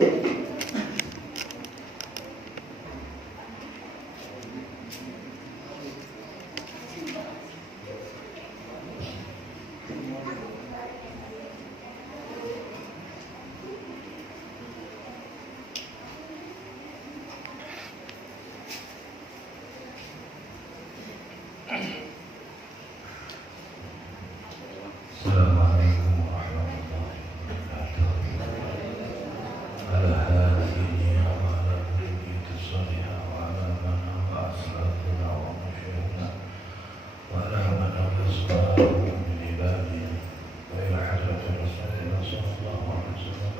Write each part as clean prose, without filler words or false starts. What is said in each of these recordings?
Assalamualaikum warahmatullahi wabarakatuh. Ala hadhihi wa ala bayyiti salihah wa ala man wa aslatuna wa masyaykhna wa ala man aslahu min ibadihi wa ila hadrati rasulillah sallallahu alaihi wasallam.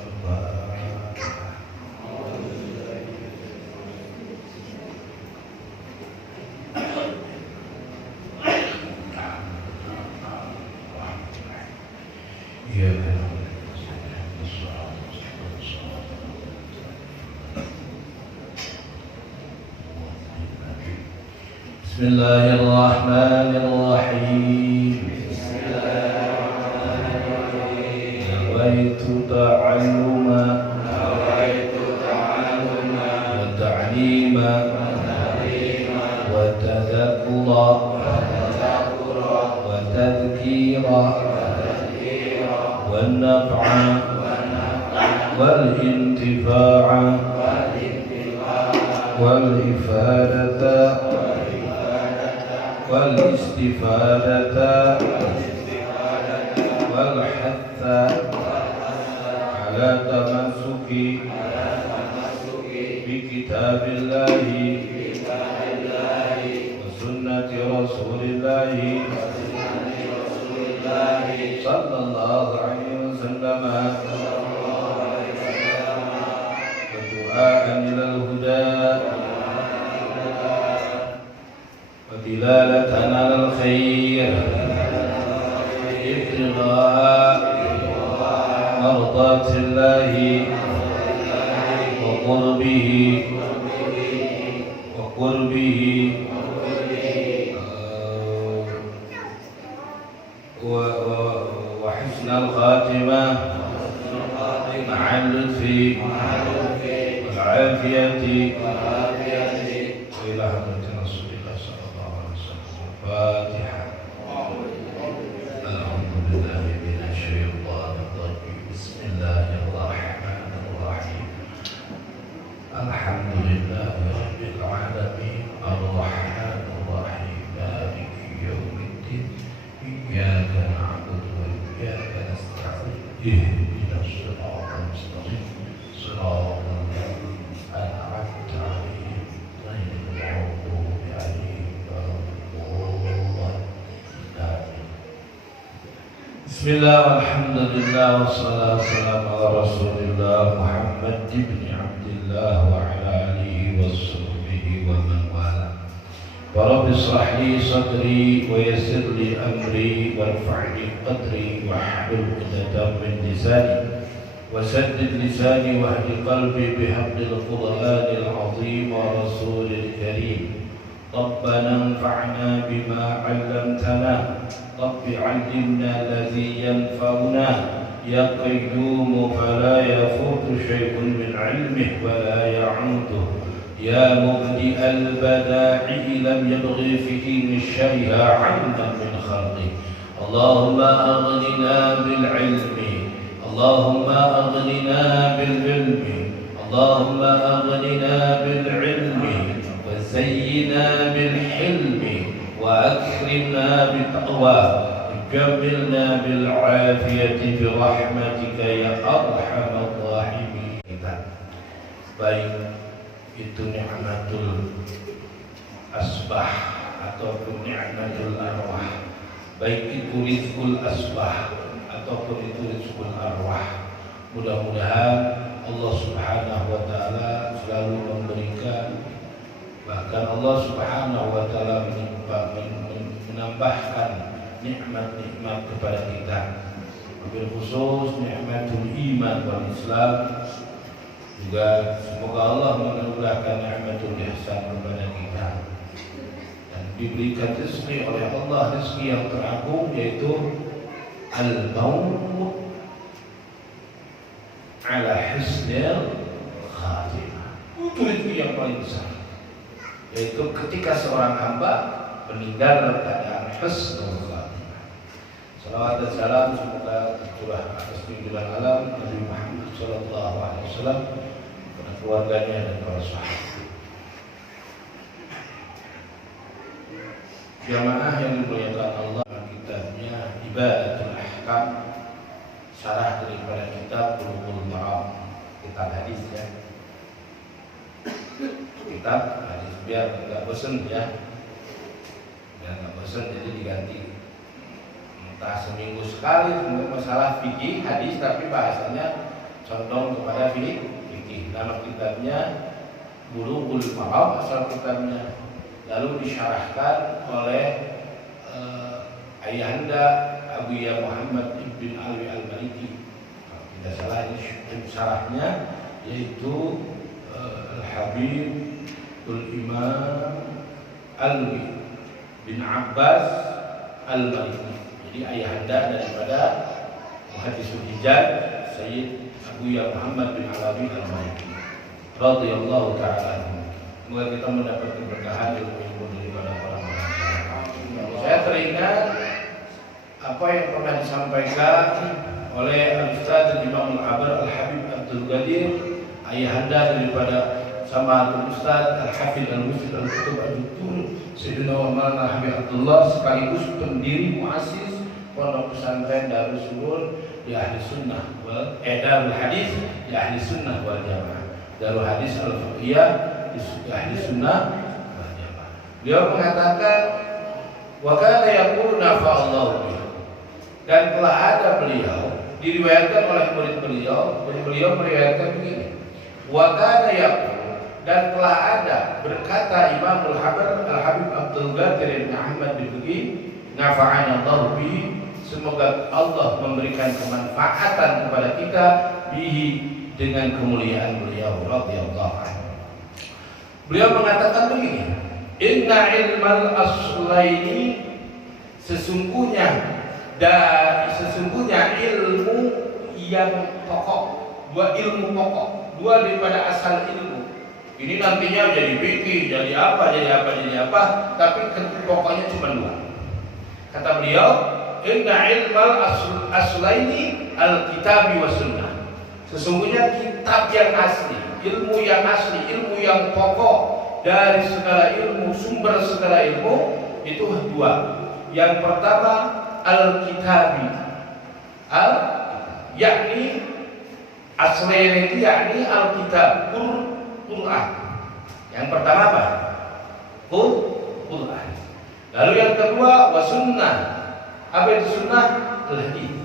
Bismillahirrahmanirrahim. Nawaitu ta'alluma wa ta'lima wa tadhakkura wa tadhkira wa naf'a wal intifa'a wal ifadata والاستفادة والحث على تمسك بكتاب الله وسنة رسول الله صلى الله عليه وسلم ودعاء إلى الهدى دلالة على الخير ابتغاء مرضات الله وقربه وحسن الخاتمة مع اللطف والعافية وإلى حضرة رسول الله صلى الله عليه وسلم. الفاتحة. الحمد لله من الشيطان الرجيم. بسم الله الرحمن الرحيم. الحمد لله رب العالمين الرحمن الرحيم مالك يوم الدين إياك نعبد وإياك نستعين اهدنا الصراط المستقيم صراط الذين أنعمت عليهم غير المغضوب عليهم ولا الضالين. بسم الله والحمد لله والصلاة والسلام على رسول الله محمد بن عبد الله وعلى آله وصحبه ومن والاه. رب اشرح لي صدري ويسر لي أمري وارفع لي قدري واحلل عقدة من لساني وسدد لساني واهد قلبي بحق القرآن العظيم ورسول الكريم. ربنا انفعنا بما علمتنا رب علمنا الذي ينفعنا يا قيوم فلا يفوت شيء من علمه ولا يعوده يا مبدئ البدائع لم يبغي في دين الشيء عنا من خلقه. اللهم أغننا بالعلم اللهم أغننا بالعلم اللهم أغننا بالعلم وزينا بالحلم وأكرمنا بالتقوى وجملنا بالعافية برحمتك يا أرحم الراحمين. Baik itu ni'matul asbah ataupun ni'matul arwah, baik itu rizqul asbah ataupun itu rizqul arwah. Mudah-mudahan Allah Subhanahu wa taala selalu memberikan, bahkan Allah Subhanahu wa taala menambahkan nikmat-nikmat kepada kita. Wabil khusus nikmatul iman wal Islam, juga semoga Allah menganugerahkan nikmatul ihsan kepada kita dan diberikan rezeki oleh Allah, rezeki yang teragung yaitu al-maut ala hisnil khatimah. Itu yang paling besar. Yaitu ketika seorang hamba meninggal dalam keadaan husnul khatimah. Salawat dan salam semoga tercurah atas junjungan alam Nabi Muhammad sallallahu alaihi wasallam, kepada keluarganya dan para sahabat. Jamaah yang dimuliakan Allah, kitabnya Ibadatul Ahkam, syarah daripada kitab Bulughul Maram, kitab hadis ya. Kitab hadis biar enggak bosan ya. Biar enggak bosan jadi diganti. Entah seminggu sekali untuk masalah fikih hadis tapi bahasanya condong kepada fikih. Nama kitabnya Bulughul Maram, asal kitabnya. Lalu disyarahkan oleh ayahanda Abuya Muhammad ibn Alwi al-Maliki. Kalau tidak salah ini syarahnya yaitu Al-Habib Al-Imam Alwi bin Abbas al-Maliki. Jadi ayahanda daripada Muhaddisul Hijaz Sayyid Abuya Muhammad bin Alwi al-Maliki radhiyallahu ta'ala anhu. Semoga kita mendapat keberkahan ilmu daripada para ulama. Saya teringat apa yang pernah disampaikan oleh Al-Ustaz Imam Al-Abar Al-Habib Abdul Qadir, ayahanda daripada Sama'atul Ustaz Al-Hafidh Al-Mufid Al-Kutub Al-Duktur Sayyidina Muhammad Al-Habib Abdullah, sekaligus pendiri muassis Pondok Pesantren Darul Surur di Ahli Sunnah Darul Hadis di Ahli Sunnah wal Jamaah, Darul Hadis Al-Fiqhiyah di Ahli Sunnah wal Jamaah. Beliau mengatakan wa kana yaqulu nafa'allahu bihi, dan telah ada beliau diriwayatkan oleh murid beliau, dan beliau meriwayatkan begini, wa kana yaqulu, dan telah ada berkata Imam Al-Habib Abdul Qadir bin Ahmad bin Bughi, nafa'ana Allah bihi, semoga Allah memberikan kemanfaatan kepada kita bihi, dengan kemuliaan beliau radhiyallahu anhu. Beliau mengatakan begini, inna ilmal aslaini, sesungguhnya ilmu yang pokok, dua ilmu pokok, dua daripada asal ilmu. Ini nantinya jadi fikih, jadi apa, tapi pokoknya cuma dua. Kata beliau, inna ilmal aslaini al-kitabi wa sunnah. Sesungguhnya kitab yang asli, ilmu yang asli, ilmu yang pokok dari segala ilmu, sumber segala ilmu itu dua. Yang pertama al-kitabi, yakni aslinya itu yakni al-kitab, Quran. Yang pertama apa? Quran. Lalu yang kedua wasunnah. Apa itu sunnah? Hadis.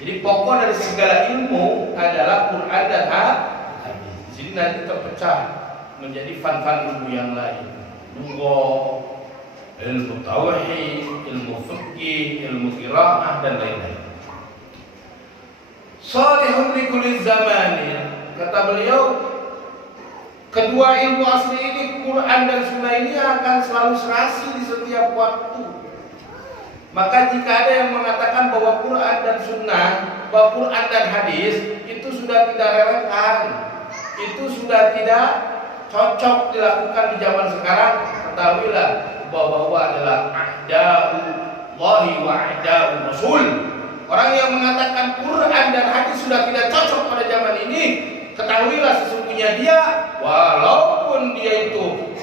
Jadi pokok dari segala ilmu adalah Quran dan hadis. Jadi nanti terpecah menjadi fan-fan ilmu yang lain. Ilmu tauhid, ilmu fikih, ilmu qiraah dan lain-lain. Salihun li kulli zamanin. Kata beliau, kedua ilmu asli ini, Quran dan Sunnah ini akan selalu serasi di setiap waktu. Maka jika ada yang mengatakan bahwa Quran dan Sunnah, bahwa Quran dan hadis itu sudah tidak relevan, itu sudah tidak cocok dilakukan di zaman sekarang, ketahuilah bahwa adalah a'da'ullahi wa a'da'u rasul. Orang yang mengatakan Quran dan hadis sudah tidak cocok pada zaman ini, ketahuilah sesungguhnya dia, walaupun dia itu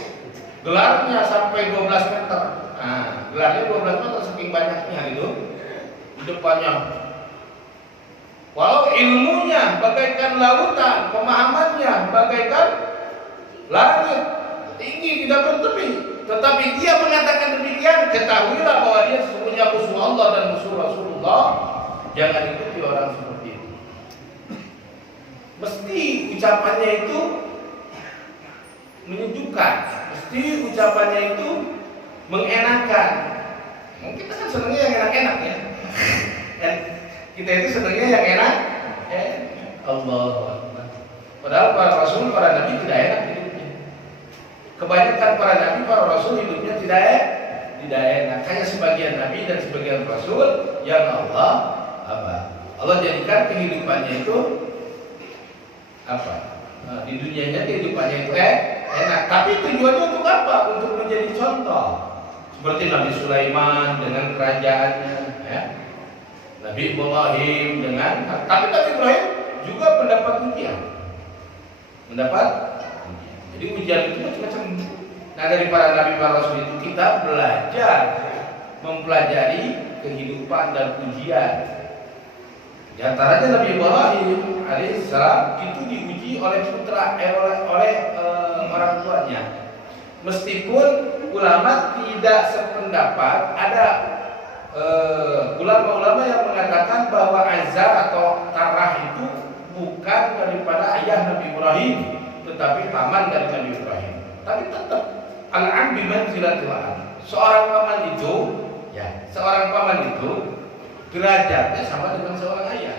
gelarnya sampai 12 meter, gelarnya 12 meter saking banyaknya itu di depannya, walau ilmunya bagaikan lautan, pemahamannya bagaikan langit tinggi tidak bertepi, tetapi dia mengatakan demikian, ketahuilah bahwa dia sesungguhnya musuh Allah dan musuh Rasulullah. Jangan ikuti orang seperti itu. Mesti ucapannya itu menyejukkan, mesti ucapannya itu mengenakan. Kita kan senangnya yang enak-enak ya. Dan kita itu senangnya yang enak. Allahu Akbar. Padahal para rasul, para nabi tidak enak hidupnya. Kebanyakan para nabi, para rasul hidupnya tidak enak. Hanya sebagian nabi dan sebagian rasul yang Allah jadikan kehidupannya itu Nah, di dunianya kehidupannya itu enak. Tapi tujuannya untuk apa? Untuk menjadi contoh. Seperti Nabi Sulaiman dengan kerajaannya, ya. Nabi Ibrahim dengan, tapi Nabi Ibrahim juga mendapat ujian. Jadi ujian itu macam-macam. Nah, dari para nabi para rasul itu kita belajar mempelajari kehidupan dan ujian. Di antaranya Nabi Ibrahim alaihissalam itu diuji oleh orang tuanya. Meskipun ulama tidak sependapat, ada ulama-ulama yang mengatakan bahwa Azar atau Tarah itu bukan daripada ayah Nabi Ibrahim, tetapi paman dari Nabi Ibrahim. Tapi tetap al-am bi manzilatil ab. Seorang paman itu derajatnya sama dengan seorang ayah.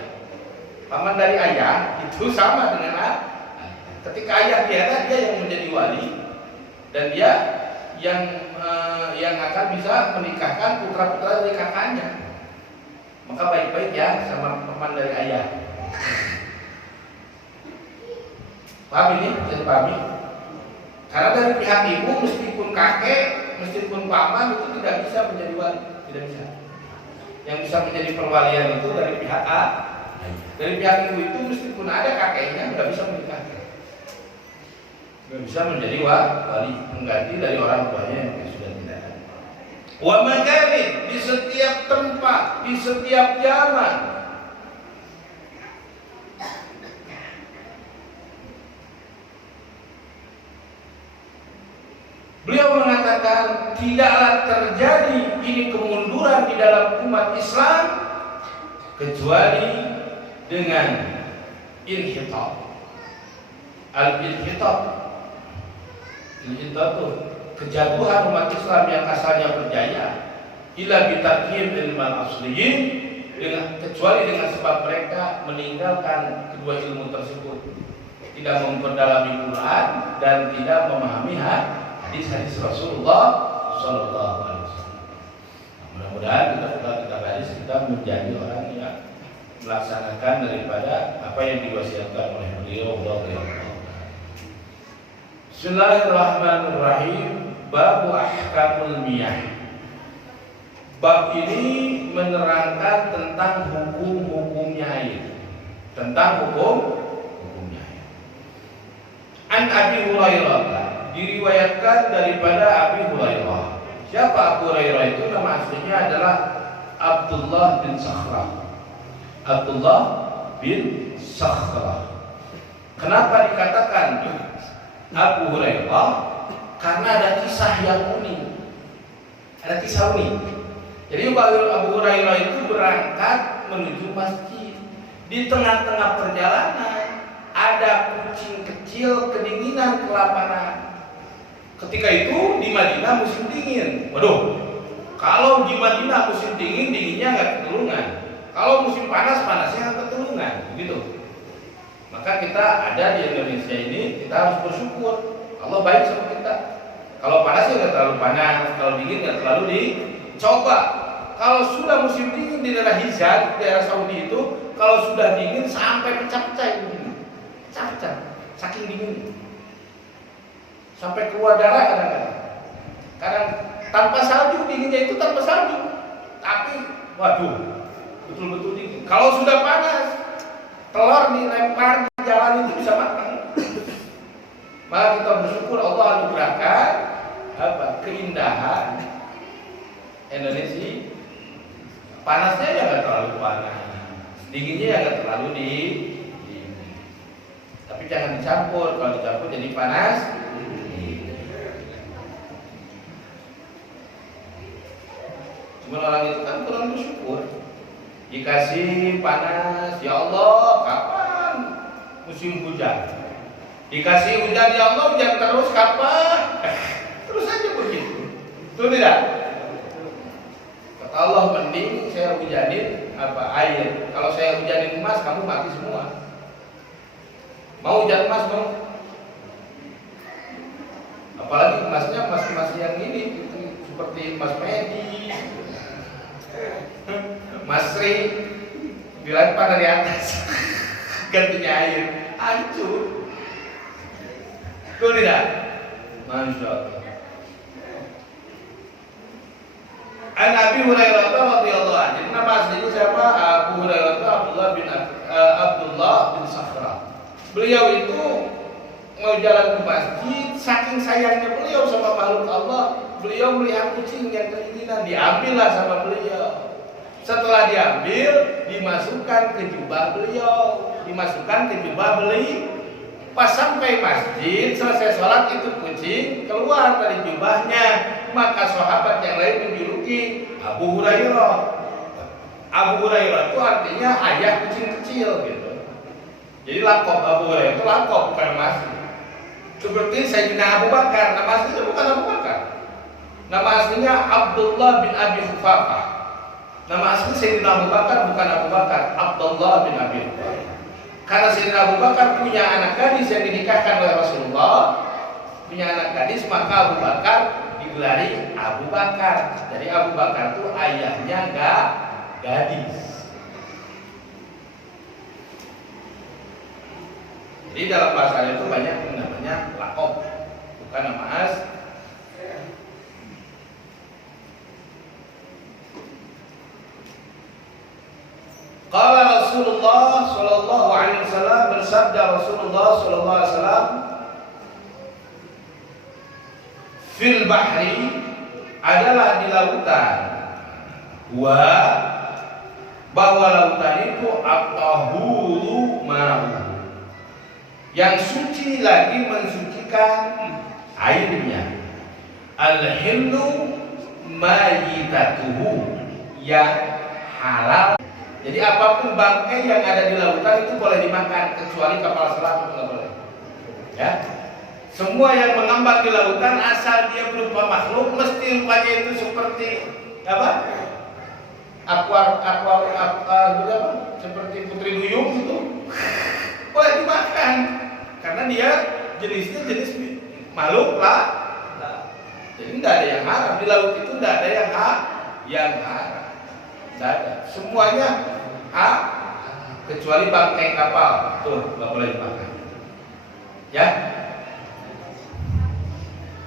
Paman dari ayah itu sama dengan ayah. Ketika ayah tiada, dia yang menjadi wali dan dia yang akan bisa menikahkan putra-putra dari kakaknya. Maka baik-baik ya sama paman dari ayah. Paham ini? Jadi pahami? Karena dari pihak ibu meskipun kakek, meskipun paman itu tidak bisa menjadi wali, tidak bisa. Yang bisa menjadi perwalian itu dari pihak A. Dari pihak ibu itu meskipun ada kakeknya tidak bisa menikahkan, tidak bisa menjadi wali pengganti dari orang tuanya yang sudah tidak ada. Wa makanin, di setiap tempat, di setiap zaman. Beliau mengatakan tidaklah terjadi ini kemunduran di dalam umat Islam kecuali dengan inhitab. Al-inhitab itu kejatuhan umat Islam yang asalnya berjaya ila bitarkim ilmal asliyin, kecuali dengan sebab mereka meninggalkan kedua ilmu tersebut, tidak memperdalami Quran dan tidak memahami hadis Rasulullah Sallallahu Alaihi Wasallam. Mudah-mudahan kita hadis kita menjadi orang yang melaksanakan daripada apa yang diwasiatkan oleh beliau. Bismillahirrahmanirrahim. Bab ahkamul miyah. Bab ini menerangkan tentang hukum-hukumnya air. Tentang hukumnya air. An Abi Hurairah, diriwayatkan daripada Abi Hurairah. Siapa Abu Hurairah itu? Nama aslinya adalah Abdullah bin Sakhrah. Abdullah bin Sakhrah. Kenapa dikatakan Abu Hurairah? Karena ada kisah yang unik. Ada kisah unik. Jadi Abu Hurairah itu berangkat menuju masjid. Di tengah-tengah perjalanan ada kucing kecil kedinginan kelaparan. Ketika itu di Madinah musim dingin. Waduh, kalau di Madinah musim dingin, dinginnya nggak ketulungan. Kalau musim panas, panasnya nggak ketulungan. Begitu. Maka kita ada di Indonesia ini, kita harus bersyukur. Allah baik sama kita. Kalau panas ya nggak terlalu panas, kalau dingin nggak terlalu dicoba. Kalau sudah musim dingin di daerah Hijaz, daerah Saudi itu, kalau sudah dingin sampai pecah-pecah ini. Pecah-pecah, saking dingin. Sampai keluar darah kadang-kadang. Kadang tanpa salju, dinginnya itu tanpa salju. Tapi, waduh, betul-betul dingin. Kalau sudah panas, telur dilempar di jalan itu bisa matang. Maka kita bersyukur Allah anugerahkan keindahan Indonesia. Panasnya ya nggak terlalu panas, dinginnya ya nggak terlalu dingin. Tapi jangan dicampur. Kalau dicampur jadi panas. Cuma orang itu kan kurang bersyukur. Dikasih panas, ya Allah, kapan musim hujan? Dikasih hujan, ya Allah, hujan terus, kapan? Terus aja begitu. Itu tidak? Kata Allah, mending saya hujanin air. Kalau saya hujanin emas, kamu mati semua. Mau hujan emas, mau? Apalagi emasnya emas yang ini, seperti emas Medi, Masri, dilempar dari atas, gantinya air, hancur. Betul tidak? Masya Allah. An Abi Hurairah radhiyallahu anhu. Nama aslinya siapa? Abu Hurairah Abdullah bin Sakhra. Beliau itu mau jalan ke masjid, saking sayangnya beliau sama makhluk Allah, beliau melihat kucing yang kedinginan, diambillah sama beliau. Setelah diambil, dimasukkan ke jubah beliau, dimasukkan ke jubah beliau. Pas sampai masjid, selesai sholat itu kucing keluar dari jubahnya. Maka sahabat yang lain menjuluki Abu Hurairah. Abu Hurairah itu artinya ayah kucing kecil gitu. Jadi lakop Abu Hurairah itu lakop, bukan masjid. Seperti Sayyidina Abu Bakar, nama aslinya bukan Abu Bakar. Nama aslinya Abdullah bin Abi Hufafah. Nama asli Sayyidina Abu Bakar bukan Abu Bakar, Abdullah bin Abi Hufafah. Karena Sayyidina Abu Bakar punya anak gadis yang dinikahkan oleh Rasulullah, punya anak gadis, maka Abu Bakar digelari Abu Bakar. Jadi Abu Bakar itu ayahnya gadis. Jadi dalam bahasa itu banyak yang namanya lakop, bukan nama asli. Qala Rasulullah sallallahu alaihi wasallam, bersabda Rasulullah sallallahu alaihi wasallam, fil bahri adalah di lautan, bahwa lautan itu at-tahuru ma'u, yang suci lagi mensucikan airnya, al-hillu mayitatuhu, yang halal. Jadi apapun bangkai yang ada di lautan itu boleh dimakan, kecuali kapal selam itu nggak boleh. Ya, semua yang mengambang di lautan asal dia berupa makhluk, mesti rupanya itu seperti apa? Seperti putri duyung itu boleh dimakan, karena dia jenisnya jenis makhluk lah. Jadi tidak ada yang haram di laut itu, tidak ada yang haram. Tidak ada, semuanya kecuali bangkai kapal, tuh nggak boleh dimakan. Ya,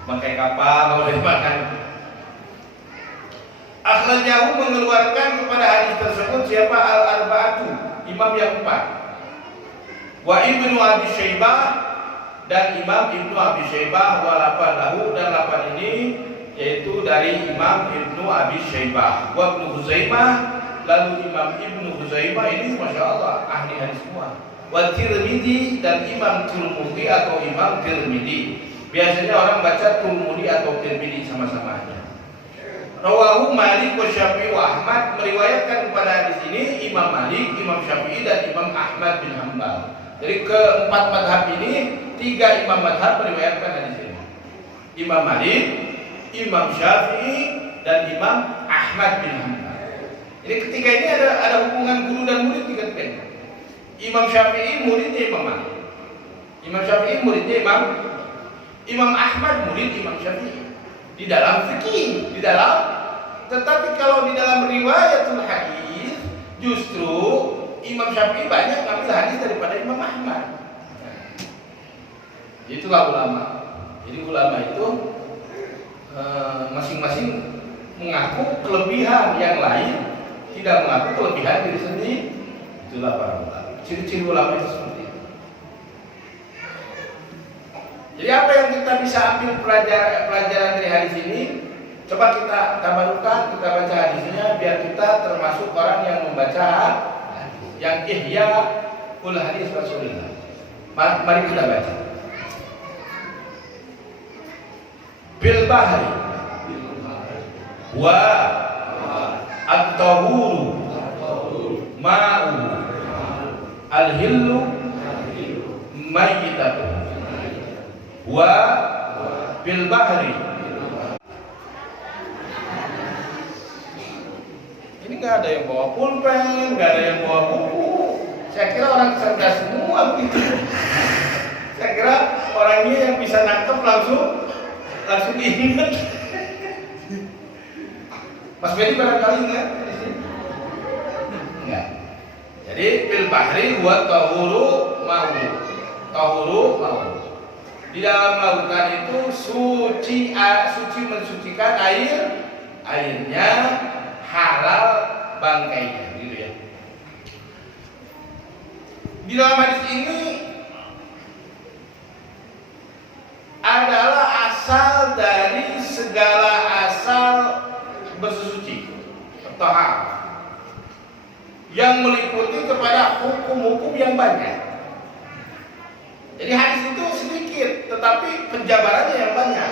bangkai kapal nggak boleh dimakan. Akhrajahu mengeluarkan kepada hadis tersebut siapa? Al-Arba'atu, imam yang 4. Wa Ibnu Abi Syaibah, dan Imam Ibnu Abi Syaibah, wa lafalahu, dan lafal ini yaitu dari Imam Ibnu Abi Syaibah, wa Ibnu Huzaimah, lalu Imam Ibnu Huzaimah ini masya Allah ahli hadis semua, wa Tirmidzi, dan Imam Tirmidzi atau Imam Tirmidzi. Biasanya orang baca Tirmidzi atau Tirmidzi sama-sama aja. Rawahu Malik wa Syafi'i wa Ahmad, meriwayatkan kepada hadis ini Imam Malik, Imam Syafi'i, dan Imam Ahmad bin Hanbal. Jadi keempat madhab ini, 3 imam madhab meriwayatkan hadis ini. Imam Malik, Imam Syafi'i, dan Imam Ahmad bin Hanbal. Jadi ketiga ini ada hubungan guru dan murid tiga. Imam Syafi'i muridnya Imam Malik, Imam Syafi'i muridnya Imam Ahmad murid Imam Syafi'i. Di dalam fikih, tetapi kalau di dalam riwayatul hadis justru Imam Syafi'i banyak ngambil hadis daripada Imam Ahmad. Itulah ulama. Jadi ulama itu masing-masing mengaku kelebihan yang lain, tidak mengaku kelebihan diri sendiri. Itulah para ulama. Ciri-ciri ulama itu seperti itu. Jadi apa yang kita bisa ambil pelajaran dari hadis ini? Coba kita tabarukan, kita baca hadisnya biar kita termasuk orang yang membaca yang ihya ul hadis Rasulullah. Mari kita baca. Bil bahri wa at-tahuru ma'u al-hillu mayyitatu wa bil bahri. Ini nggak ada yang bawa pulpen, nggak ada yang bawa buku. Saya kira orang cerdas semua begitu. Saya kira orangnya yang bisa nangkep langsung diingat. Mas Bedi barangkali ingat? Enggak. Jadi bil bahri wa tahuru mau. Di dalam lautan itu suci mensucikan airnya, halal bangkainya, gitu ya. Di dalam hadis ini adalah asal dari segala asal bersuci, tohar, yang meliputi kepada hukum-hukum yang banyak. Jadi hadis itu sedikit, tetapi penjabarannya yang banyak.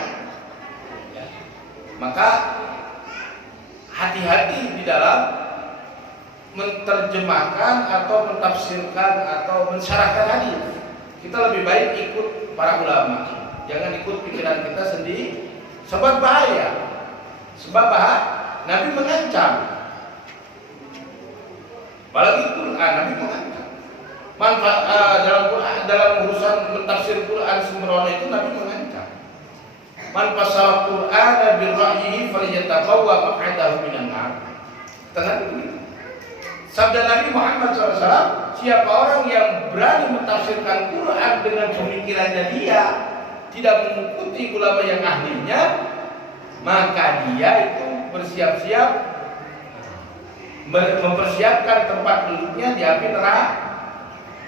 Ya. Maka hati-hati di dalam menerjemahkan atau mentafsirkan atau mensyarahkan hadis. Kita lebih baik ikut para ulama, jangan ikut pikiran kita sendiri. Sebab bahaya. Sebab Nabi mengancam. Apalagi Quran, Nabi mengancam. Dalam urusan mentafsir Quran sembrono itu Nabi mengancam. Man fasara Qur'ana bil ra'yihi falyatabawwa maq'adahu minan nar. Tenang begitu. Sabda Nabi Muhammad SAW, siapa orang yang berani mentafsirkan Quran dengan pemikirannya dia, tidak mengikuti ulama yang ahlinya, maka dia itu bersiap-siap mempersiapkan tempat duduknya di api neraka.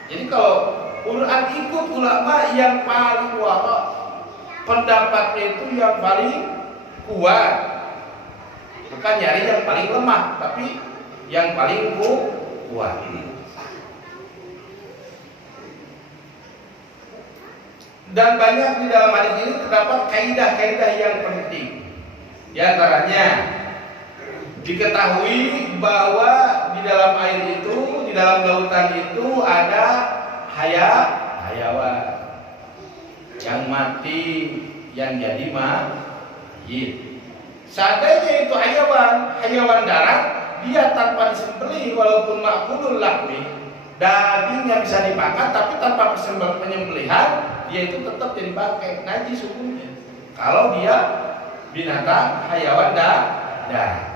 Jadi kalau Quran ikut ulama yang paling wafat, pendapatnya itu yang paling kuat, bukan nyari yang paling lemah, tapi yang paling kuat. Dan banyak di dalam hadis ini terdapat kaidah-kaidah yang penting. Di antaranya diketahui bahwa di dalam air itu, di dalam lautan itu ada hayawan yang mati, yang jadi mayit. Seandainya itu hayawan darat, dia tanpa disembelih walaupun makulul lahmi, dagingnya bisa dimakan, tapi tanpa penyembelihan dia itu tetap jadi bangkai, najis hukumnya. Kalau dia binatang hayawan darat.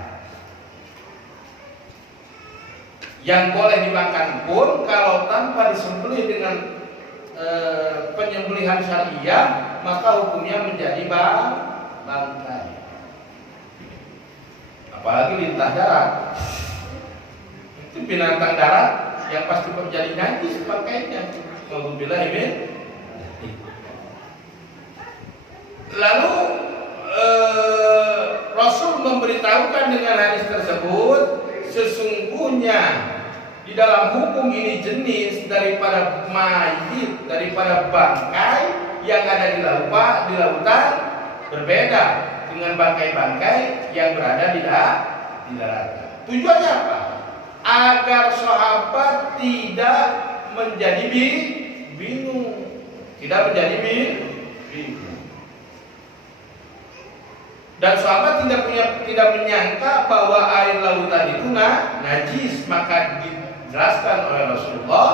Yang boleh dimakan pun kalau tanpa disembelih dengan penyembelihan syariah, maka hukumnya menjadi bangkai. Apalagi lintah darat, itu binatang darat yang pasti menjadi najis bangkainya. Alhamdulillah ini. Lalu Rasul memberitahukan dengan hadis tersebut, sesungguhnya di dalam hukum ini jenis daripada mayit, daripada bangkai yang ada di lautan berbeda dengan bangkai-bangkai yang berada di daratan. Tujuannya apa? Agar sahabat tidak menjadi bingung, tidak menjadi bingung. Dan sahabat tidak menyangka bahwa air lautan itu najis, maka dijelaskan oleh Rasulullah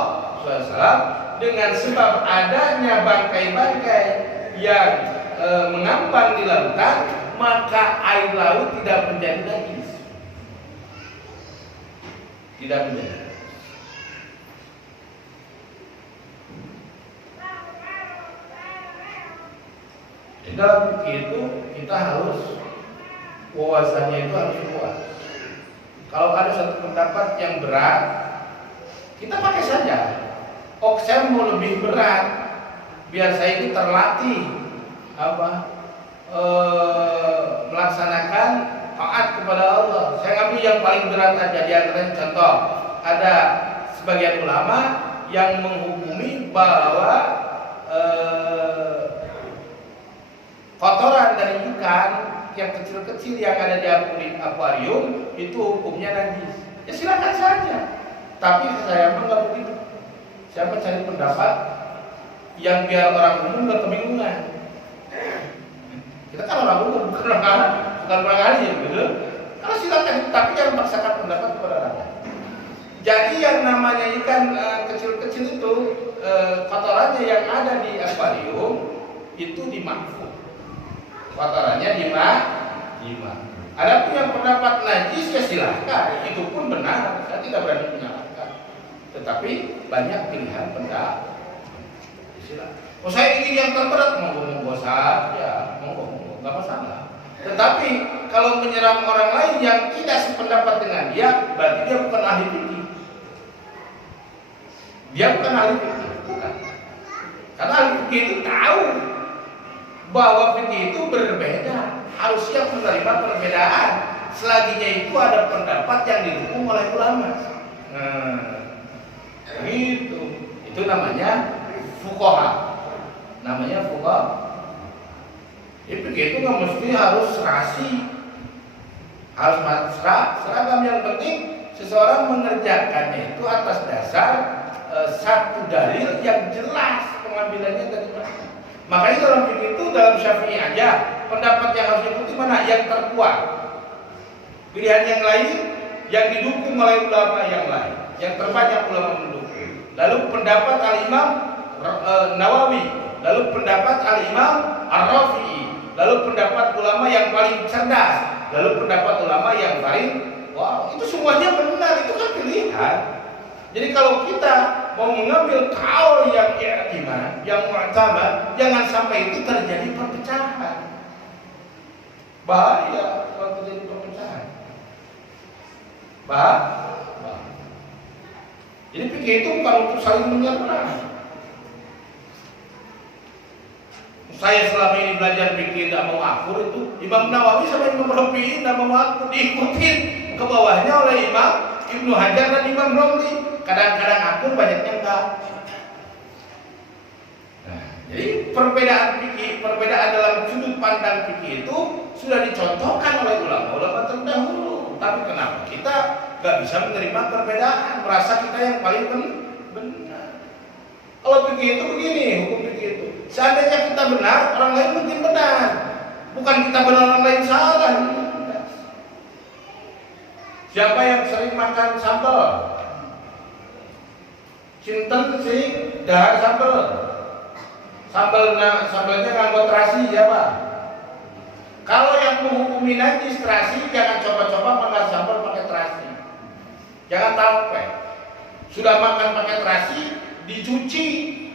SAW dengan sebab adanya bangkai-bangkai yang mengambang di lautan, maka air laut tidak menjadi najis, tidak menjadi. Jadi dalam itu kita harus wawasannya itu harus luas. Kalau ada satu pendapat yang berat, kita pakai saja. Saya mau lebih berat, biar saya ini terlatih melaksanakan taat kepada Allah. Saya ngambil yang paling berat aja. Di antaranya contoh, ada sebagian ulama yang menghukumi bahwa kotoran dari ikan yang kecil-kecil yang ada di akuarium itu hukumnya najis. Ya silakan saja. Tapi saya mah nggak begitu. Saya mencari pendapat yang biar orang umum nggak kebingungan. Kita kan orang umum, bukan orang ahli, gitu. Kalau silakan, tapi jangan paksakan pendapat kepada rakyat. Jadi yang namanya ikan kecil-kecil itu kotorannya yang ada di akuarium itu dimakruh. Kotorannya dimakruh. Adapun yang pendapat najis ya silahkan, itu pun benar. Saya tidak berani menyalahkan. Tetapi banyak pilihan pendapat. Silakan. Oh saya ingin yang terberat, monggo saja, monggo, nggak masalah. Tetapi kalau menyerang orang lain yang tidak sependapat dengan dia, berarti dia bukan ahli fikih. Dia bukan ahli fikih, bukan. Karena ahli fikih itu tahu bahwa fikih itu berbeda, harus siap menerima perbedaan. Selaginya itu ada pendapat yang didukung oleh ulama. Nah, gitu. Itu namanya fuqaha. Namanya fuqaha. Begitu nggak mesti harus serasi, harus seragam. Yang penting seseorang mengerjakannya itu atas dasar satu dalil yang jelas pengambilannya dari mana. Makanya dalam fikih itu, dalam Syafi'i aja pendapat yang harus diikuti mana? Yang terkuat. Pilihan yang lain yang didukung oleh ulama yang lain, yang terbanyak ulama mendukung. Lalu pendapat Al-Imam Nawawi, lalu pendapat Al-Imam Ar-Rafi'i, lalu pendapat ulama yang paling cerdas, lalu pendapat ulama yang paling itu semuanya benar, itu kan pilihan. Jadi kalau kita mau mengambil kaul yang i'timad, yang mu'tamad, jangan sampai itu terjadi perpecahan. Bahaya kalau terjadi perpecahan. Bahaya. Jadi fikih itu bukan untuk saling menyerang. Saya selama ini belajar fikih tidak mau akur itu, Imam Nawawi sama Imam Rafi'i tidak mau akur, diikutin ke bawahnya oleh Imam Ibnu Hajar dan Imam Romli. Kadang-kadang akur, banyaknya enggak. Nah, jadi perbedaan fikih, perbedaan dalam sudut pandang fikih itu sudah dicontohkan oleh ulama-ulama terdahulu. Tapi kenapa kita nggak bisa menerima perbedaan, merasa kita yang paling benar? Kalau fikih itu begini, hukum fikih itu, seandainya kita benar, orang lain mungkin benar. Bukan kita benar, orang lain salah. Siapa yang sering makan sambal? Cinten sing dahar sambal. Sambalnya nganggo terasi siapa? Kalau yang menghukumi najis terasi, jangan coba-coba makan sambal pakai terasi. Jangan tape. Sudah makan pakai terasi, dicuci.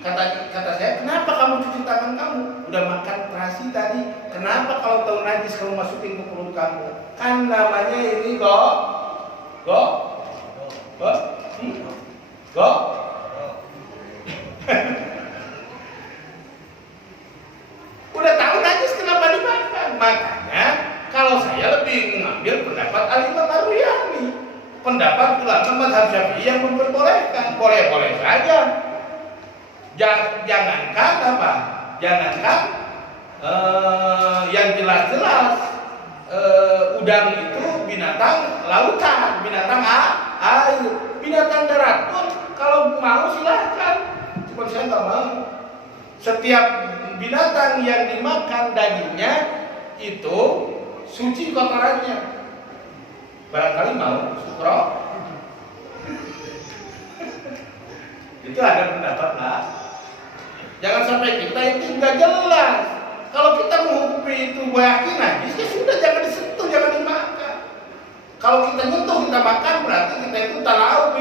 Kata saya, kenapa kamu cuci tangan kamu? Udah makan terasi tadi. Kenapa kalau tahu najis kamu masukin ke perut kamu? Kan namanya ini go. Udah tahu najis kenapa dimakan? Makanya kalau saya lebih mengambil pendapat Al-Imam Ar-Ruyani, pendapat ulama mazhab Syafi'i yang memperbolehkan, boleh-boleh saja. Jangankan apa? Jangankan yang jelas-jelas udang itu binatang lautan, binatang air, binatang darat pun kalau mau silahkan. Cuma saya nggak mau. Setiap binatang yang dimakan dagingnya itu suci kotorannya. Barangkali mau sukro. Itu ada pendapat lah. Jangan sampai kita itu nggak jelas. Kalau kita menghukumi itu yakin najis, ya sudah jangan disentuh, jangan dimakan. Kalau kita nyentuh, kita makan, berarti kita itu tara'u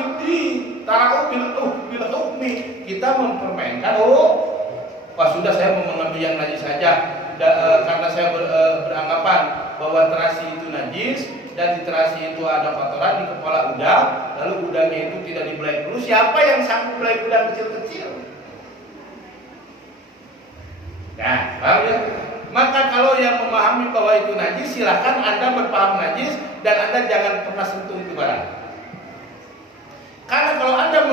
bil hukmi. Kita mempermainkan, wah sudah saya mau mengambil yang najis saja. Karena saya beranggapan bahwa terasi itu najis dan di terasi itu ada kotoran di kepala udang, lalu udangnya itu tidak dibelai dulu. Siapa yang sanggup belai udang kecil-kecil? Nah, paham ya? Maka kalau yang memahami bahwa itu najis, silakan Anda berpaham najis dan Anda jangan pernah sentuh itu barang. Karena kalau Anda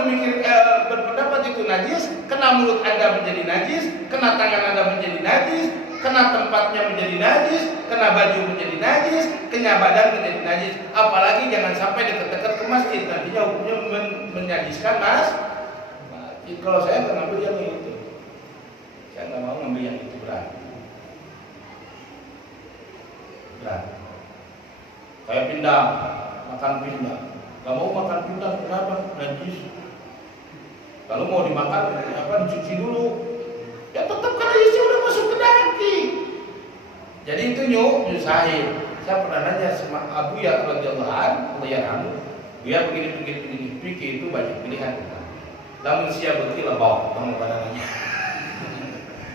berpendapat itu najis, kena mulut Anda menjadi najis, kena tangan Anda menjadi najis, kena tempatnya menjadi najis, kena baju menjadi najis, kena badan menjadi najis. Apalagi jangan sampai dekat-dekat ke masjid, nantinya hukumnya menajiskan mas. Kalau saya nggak ngambil yang itu, saya nggak mau ngambil yang itu, berat. Kayak pindang, makan pindang. Gak mau makan pindang, kenapa? Najis. Kalau mau dimakan, dicuci dulu. Ya tetap kan najisnya udah masuk ke daging. Jadi itu nyusahin. Saya pernah nanya sama Abu Ya radhiyallahu anhu, dia begini, fikih itu banyak pilihan. Namun siapa betul lah bawa namanya.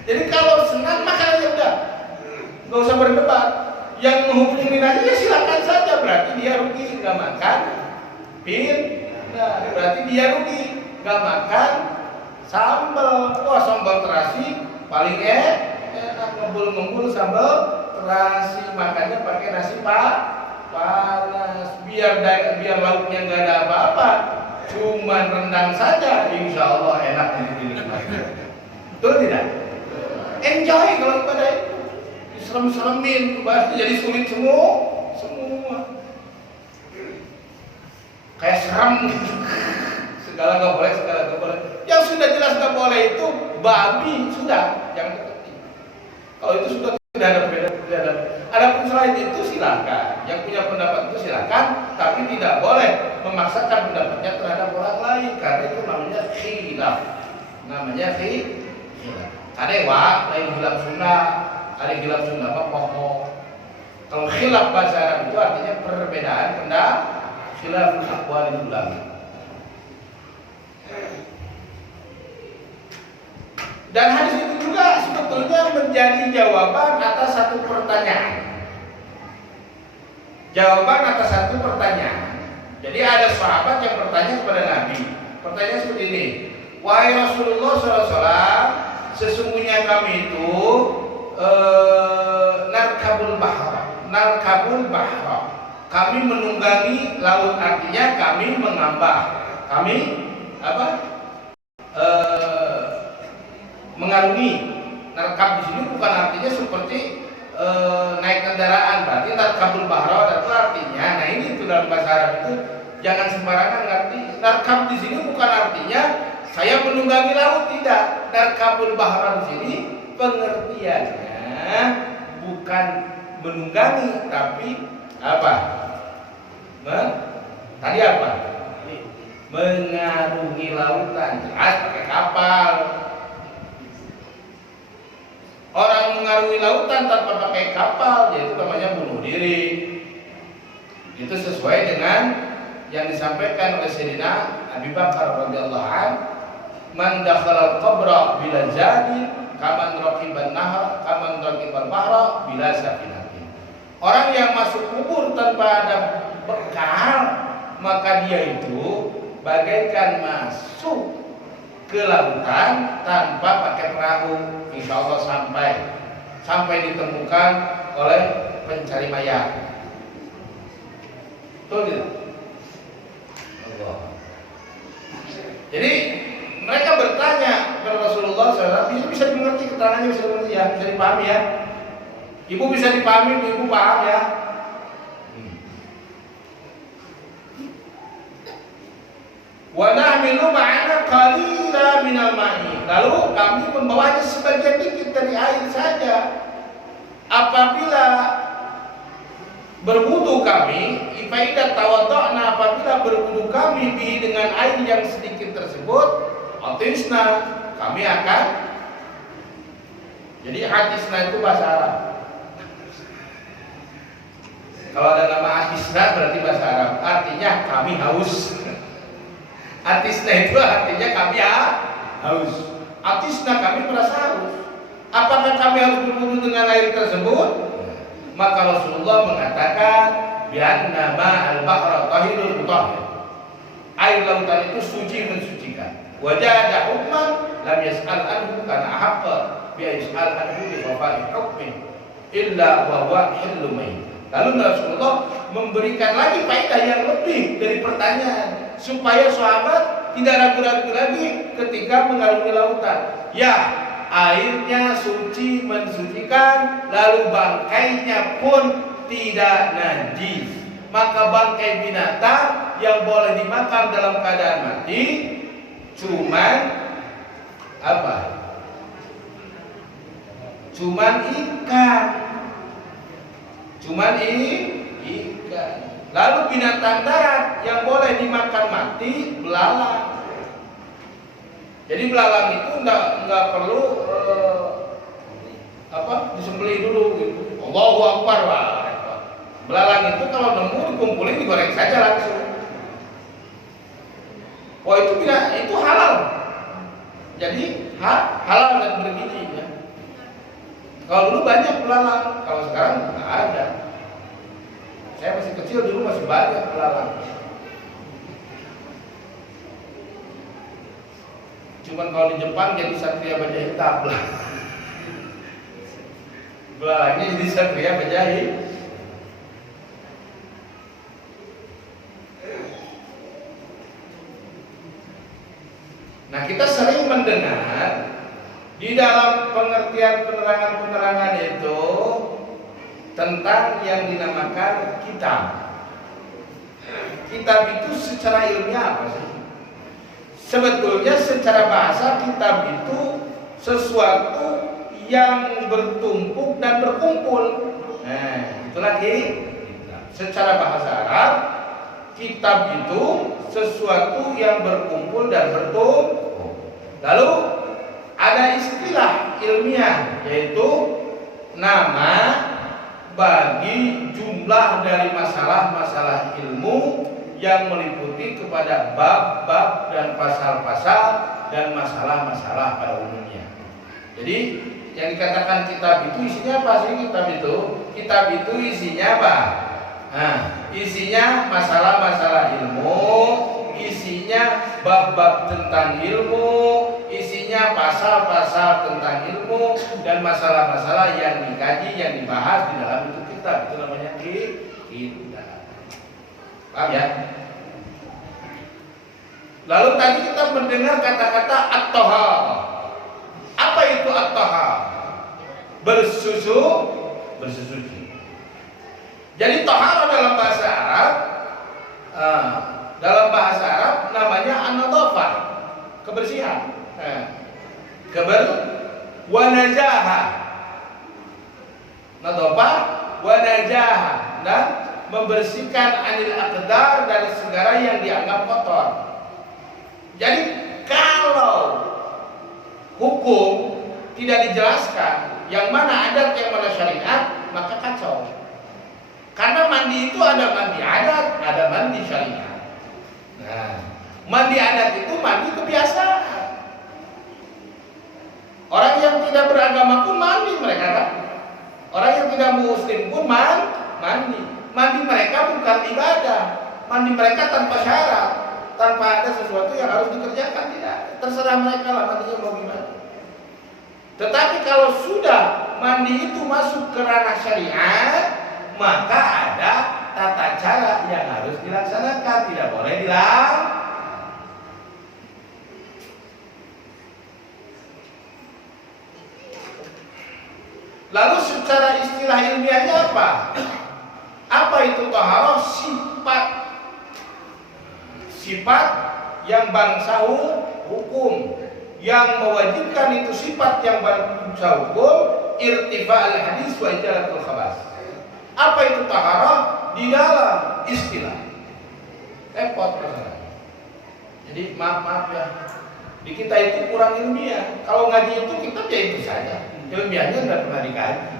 Jadi kalau senang makan aja udah, nggak usah berdebat. Yang menghubungin aja ya silakan saja, berarti dia rugi nggak makan. Nah, berarti dia rugi nggak makan sambal. Wah, sambal terasi paling enak, ngembul sambal terasi, makannya pakai nasi panas. Biar lauknya nggak ada apa-apa, cuman rendang saja, insya Allah enak dinikmati. Betul tidak? Enjoy kalau ibadah itu. Serem-seremin, jadi sulit semua. Kayak serem. Segala nggak boleh. Yang sudah jelas nggak boleh itu babi, sudah, yang deketi. Kalau itu sudah tidak ada perbedaan. Adapun selain itu silakan. Yang punya pendapat itu silakan, tapi tidak boleh memaksakan pendapatnya terhadap orang lain, karena itu namanya khilaf. Ada yang lain khilaf sunnah, ada yang khilaf sunnah apa pokok. Kalau khilaf bahasa Arab itu artinya perbedaan pendapat, khilaf aqwalil ulama. Dan hadis itu juga sebetulnya menjadi jawaban atas satu pertanyaan. Jadi ada sahabat yang bertanya kepada Nabi. Pertanyaan seperti ini, wahai Rasulullah SAW, sesungguhnya kami itu narkabul bahra. Kami menunggangi laut, artinya kami mengambah. Kami mengarungi. Narkab di sini bukan artinya seperti naik kendaraan, berarti narkabul bahra itu artinya. Nah, ini itu dalam bahasa Arab itu jangan sembarangan ngerti. Narkab di sini bukan artinya saya menunggangi laut, tidak. Narkabul bahra di sini pengertiannya bukan menunggangi, tapi apa? Tadi apa? Mengarungi lautan. Jelas pakai kapal. Orang mengarungi lautan tanpa pakai kapal, yaitu namanya bunuh diri. Itu sesuai dengan yang disampaikan oleh Sayyidina Abu Bakar radhiyallahu anhu, man dakhala al-qabra bila jadi, kaman raqiban nahar, kaman raqibal bahra bila safinatin. Orang yang masuk kubur tanpa ada bekal, maka dia itu bagaikan masuk ke lautan tanpa pakai perahu. Insya Allah sampai ditemukan oleh pencari mayat. Betul tidak? Allah. Jadi mereka bertanya kepada Rasulullah SAW, bisa dimengerti keterangannya, bisa dimengerti ya, bisa dipahami ya. Ibu bisa dipahami, ibu paham ya. Wa nahmilu ma'ana qalila minal ma'i. Lalu kami membawanya sebagian dikit dari air saja. Apabila berwudu kami, ifaidah tawaddu'na, apabila berwudu kami dengan air yang sedikit tersebut, atisna, kami akan. Jadi atisna itu bahasa Arab. Kalau ada nama atisna berarti bahasa Arab, artinya kami haus. Atisna itu artinya kami haus. Atisna, kami merasa haus. Apakah kami harus berwudu dengan air tersebut? Maka Rasulullah mengatakan, bi'anna ma'al bahra tahirul mutahhir. Air lautan itu suci mensucikan. Wajada hukman lam yas'al anhu kana ahaqqa bi yas'al anhu bi fawaid hukmin illa wa huwa hillu mayyit. Lalu Rasulullah memberikan lagi faedah yang lebih dari pertanyaan, supaya sahabat tidak ragu-ragu lagi ketika mengarungi lautan. Ya, airnya suci mensucikan, lalu bangkainya pun tidak najis. Maka bangkai binatang yang boleh dimakan dalam keadaan mati cuman apa? Cuman ikan. Lalu binatang darat yang boleh dimakan mati belalang. Jadi belalang itu enggak perlu disembelih dulu gitu. Allahu Akbar, Akbar. Belalang itu kalau nemu dikumpulin digoreng saja langsung. Wah, itu halal. Jadi halal dan bergizi ya. Kalau dulu banyak belalang, kalau sekarang nggak ada. Saya masih kecil dulu masih banyak belalang. Cuman kalau di Jepang jadi Satria Baja Hitam. Belalangnya jadi Satria Baja Hitam. Nah, kita sering mendengar di dalam pengertian penerangan-penerangan itu tentang yang dinamakan kitab. Kitab itu secara ilmiah apa sih? Sebetulnya secara bahasa kitab itu sesuatu yang bertumpuk dan berkumpul. Nah, itu lagi. Secara bahasa Arab, kitab itu sesuatu yang berkumpul dan bertumpuk. Lalu ada istilah ilmiah yaitu nama bagi jumlah dari masalah-masalah ilmu yang meliputi kepada bab-bab dan pasal-pasal dan masalah-masalah pada umumnya. Jadi yang dikatakan kitab itu isinya apa sih kitab itu? Kitab itu isinya apa? Nah, isinya masalah-masalah ilmu, isinya bab-bab tentang ilmu, isinya pasal-pasal tentang ilmu dan masalah-masalah yang dikaji, yang dibahas di dalam itu kitab. Itu namanya kitab. Paham ya? Lalu tadi kita mendengar kata-kata at-taharah. Apa itu at-taharah? Bersuci. Jadi taharah dalam bahasa Arab, namanya an-nadhafah, kebersihan. Wa najahah. Nadhafah wa najahah, dan membersihkan anil aqdar dari segala yang dianggap kotor. Jadi kalau hukum tidak dijelaskan yang mana adat yang mana syariat, maka kacau. Karena mandi itu ada mandi adat, ada mandi syariat. Nah, mandi adat itu mandi kebiasaan. Orang yang tidak beragama pun mandi mereka kan. Orang yang tidak muslim pun mandi. Mandi mereka bukan ibadah. Mandi mereka tanpa syarat, tanpa ada sesuatu yang harus dikerjakan, tidak. Terserah mereka lah mandinya mau gimana. Tetapi kalau sudah mandi itu masuk ke ranah syariat, maka ada tata cara yang harus dilaksanakan, tidak boleh Lalu secara istilah ilmiahnya apa? Apa itu taharah? Sifat yang bangsa hukum, yang mewajibkan itu sifat yang bangsa hukum, irtifa al-hadis wa ijalatul khabas. Apa itu taharah di dalam istilah? Repot masalah. Jadi maaf ya, di kita itu kurang ilmiah. Kalau ngaji itu kita ya itu saja, ilmiahnya nggak pernah dikaji.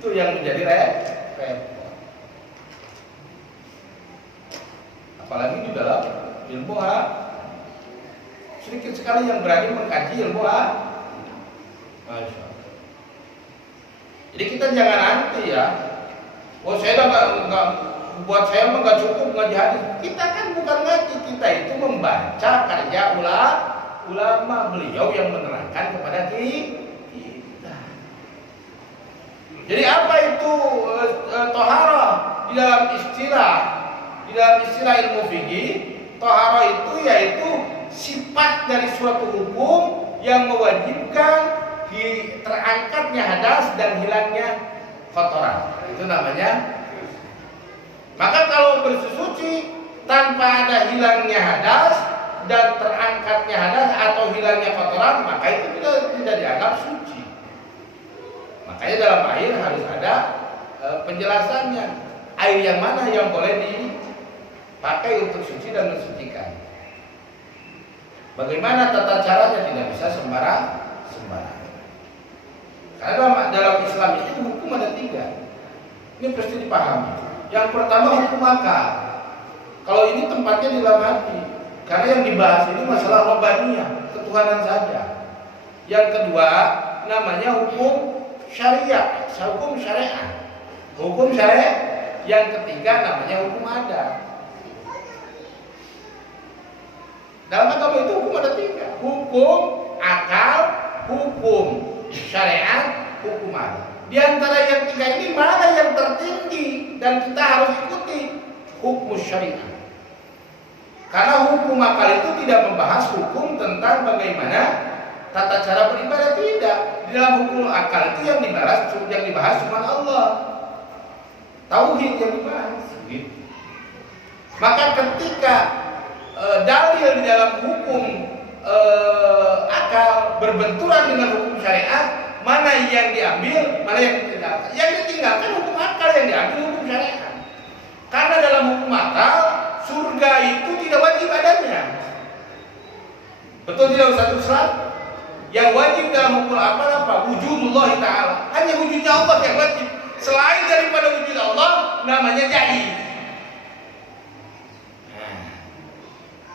Itu yang menjadi repot. Apalagi di dalam ilmu sedikit sekali yang berani mengkaji ilmu Masya Allah. Jadi kita jangan anti ya. Oh saya nggak buat saya mah nggak cukup ngaji hadis. Kita kan bukan ngaji, kita itu membaca karya ulama beliau yang menerangkan kepada kita. Jadi apa itu toharah di dalam istilah ilmu fikih? Toharah itu yaitu sifat dari suatu hukum yang mewajibkan terangkatnya hadas dan hilangnya kotoran. Itu namanya. Maka kalau bersuci tanpa ada hilangnya hadas dan terangkatnya hadas atau hilangnya kotoran, maka itu tidak dianggap suci. Makanya dalam air harus ada penjelasannya. Air yang mana yang boleh dipakai untuk suci dan mensucikan. Bagaimana tata caranya, tidak bisa sembarang. Karena dalam Islam itu hukum ada 3. Ini pasti dipahami. Yang pertama hukum akal. Kalau ini tempatnya di dalam hati. Karena yang dibahas ini masalah robbaniyah, ketuhanan saja. Yang kedua, namanya hukum syariat, hukum syariat. Hukum syariat yang ketiga namanya hukum adat. Dalam agama itu hukum ada tiga: hukum akal, hukum syariat, hukum adat. Di antara yang tiga ini mana yang tertinggi dan kita harus ikuti? Hukum syariat. Karena hukum akal itu tidak membahas hukum tentang bagaimana tata cara beribadah, tidak. Di dalam hukum akal itu yang dibahas cuma Allah. Tauhid yang dibahas. Maka ketika dalil di dalam hukum akal berbenturan dengan hukum syariat, mana yang diambil, mana yang ditinggalkan? Yang ditinggalkan hukum akal, yang diambil hukum syariat. Karena dalam hukum akal, surga itu tidak wajib adanya. Betul tidak Ustaz Ruslan? Yang wajib dalam hukum akal apa? Wujudullah Ta'ala. Hanya wujudnya Allah yang wajib. Selain daripada wujud Allah, namanya jaiz.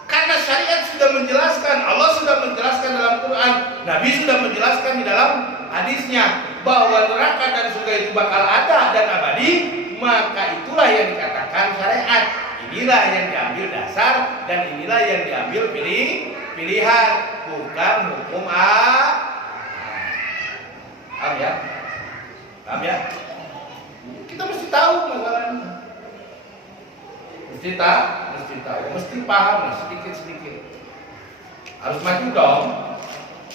Karena syariat sudah menjelaskan, Allah sudah menjelaskan dalam Quran, Nabi sudah menjelaskan di dalam hadisnya bahwa neraka dan surga itu bakal ada dan abadi, maka itulah yang dikatakan syariat. Inilah yang diambil dasar dan inilah yang diambil pilihan, bukan hukum Paham ya? Paham ya? Kita mesti tahu masalahnya. Mesti tahu, mesti paham lah sedikit-sedikit. Harus maju dong.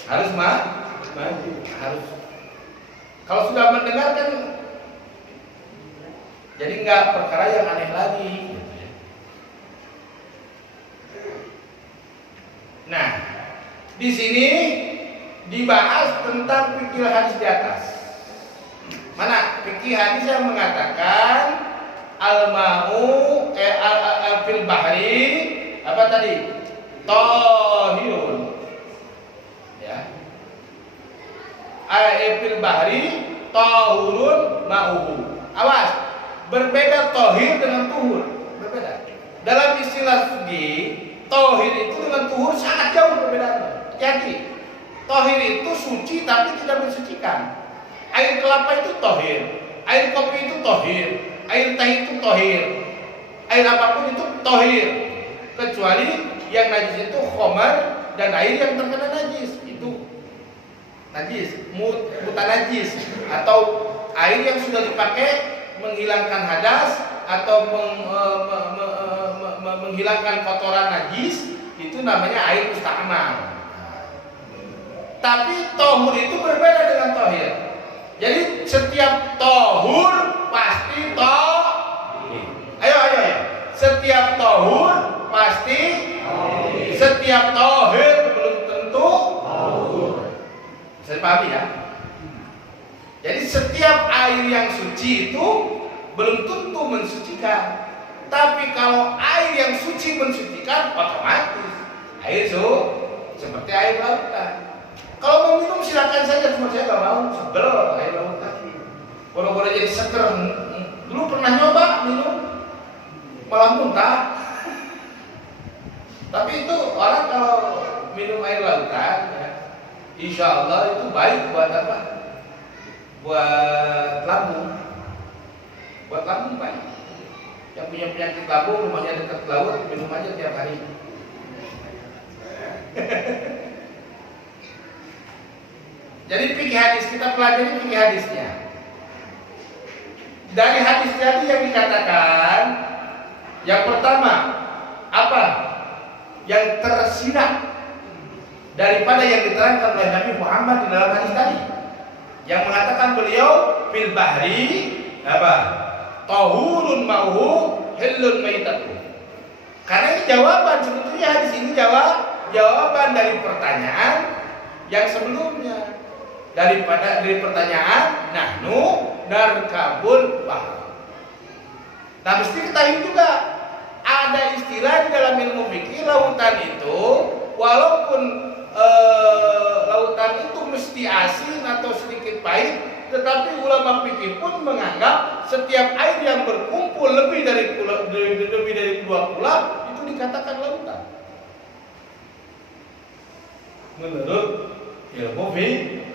Harus maju. Harus. Kalau sudah mendengarkan, jadi nggak perkara yang aneh lagi. Nah, di sini dibahas tentang fikih hadis di atas. Mana fikih hadis yang mengatakan al-ma'u fil bahri apa tadi? Tahirun. Ya. Fil bahri tahurun ma'uhu. Awas, berbeda tahir dengan tuhur, berbeda. Dalam istilah fikih, tahir itu dengan tuhur sangat jauh perbedaannya. Jadi, tahir itu suci tapi tidak mensucikan. Air kelapa itu tahir, air kopi itu tahir, air teh itu tahir, air apapun itu tahir, kecuali yang najis itu khamar dan air yang terkena najis itu najis, mutanajis, atau air yang sudah dipakai menghilangkan hadas atau menghilangkan kotoran najis, itu namanya air musta'mal. Tapi tahur itu berbeda dengan tahir. Jadi setiap tahur pasti tahir. Ayo. Setiap tahur pasti tahir. Setiap tahir belum tentu tahur. Bisa dipahami ya? Jadi setiap air yang suci itu belum tentu mensucikan. Tapi kalau air yang suci mensucikan, otomatis air seperti air lautan. Kalau mau minum silakan saja, cuma saya nggak mau, sebel air lautan. Boro-boro jadi seger. Dulu pernah nyoba minum, malah muntah. Tapi itu orang kalau minum air lautan, ya, insya Allah itu baik buat apa? Buat lambung. Buat lambung baik. Yang punya penyakit lambung, rumahnya dekat laut, minum aja tiap hari. Jadi fikih hadis, kita pelajari fikih hadisnya. Dari hadis tadi yang dikatakan, yang pertama apa? Yang tersirat daripada yang diterangkan oleh Nabi Muhammad di dalam hadis tadi, yang mengatakan beliau fil bahri apa? Tahurun ma'uhu hillun maitatu. Karena ini jawaban, sebetulnya hadis ini jawaban dari pertanyaan yang sebelumnya. Dari pertanyaan nahnu narkabul bahr. Nah, mesti ketahui juga ada istilah di dalam ilmu fikih, lautan itu walaupun lautan itu mesti asin atau sedikit pahit, tetapi ulama fikih pun menganggap setiap air yang berkumpul lebih dari dua kula itu dikatakan lautan. Menurut ilmu fikih.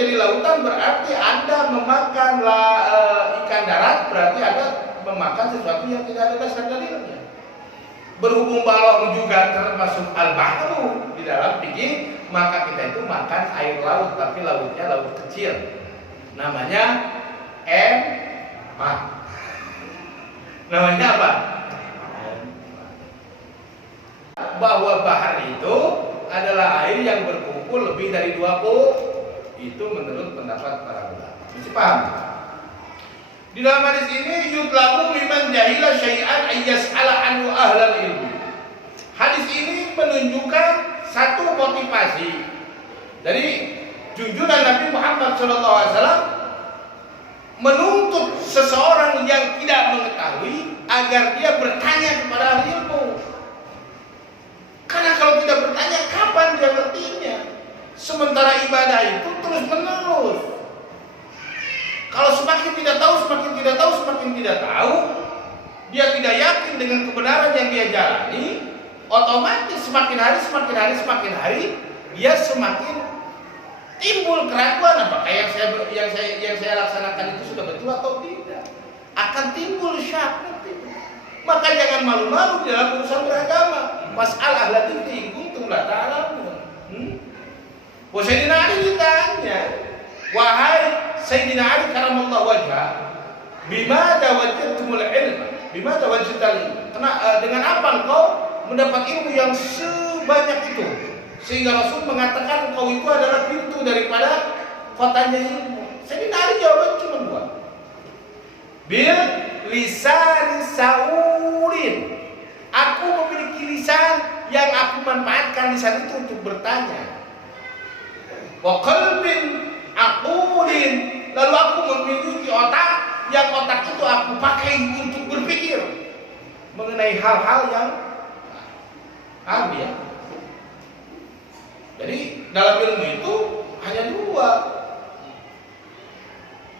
jadi lautan berarti Anda memakan ikan darat, berarti Anda memakan sesuatu yang tidak ada dasar dalilnya. Berhubung balong juga termasuk al-bahru di dalam fikih, maka kita itu makan air laut, tapi lautnya laut kecil. Namanya namanya apa? Bahwa bahar itu adalah air yang berkumpul lebih dari 20. Itu menurut pendapat para ulama. Mesti paham? Di dalam hadis ini yutlabu miman jahila syai'an ayyas'ala anhu ahlal ilmu. Hadis ini menunjukkan satu motivasi dari junjungan Nabi Muhammad SAW menuntut seseorang yang tidak mengetahui agar dia bertanya kepada ahli ilmu. Karena kalau tidak bertanya, kapan dia ngertinya? Sementara ibadah itu terus menerus. Kalau semakin tidak tahu, semakin tidak tahu, dia tidak yakin dengan kebenaran yang dia jalani, otomatis semakin hari, dia semakin timbul keraguan apakah yang saya laksanakan itu sudah betul atau tidak. Akan timbul syak nanti. Maka jangan malu-malu di dalam urusan beragama. Mas'al ahla dzikri in kuntum la ta'lamun. Sayyidina Ali ditanya, wahai Sayyidina Ali karamallahu wajhah, bimada wajadtumul ilma? Bimada wajadtal ilma? Dengan apa engkau mendapat ilmu yang sebanyak itu? Sehingga Rasul mengatakan engkau itu adalah pintu daripada kotanya ilmu. Sayyidina Ali jawaban cuma dua. Bil lisan saulin. Aku memiliki lisan yang aku manfaatkan lisan itu untuk bertanya. Wa qalbin aqulin. Lalu aku memiliki otak yang otak itu aku pakai untuk berpikir mengenai hal-hal yang ya. Jadi dalam ilmu itu hanya dua.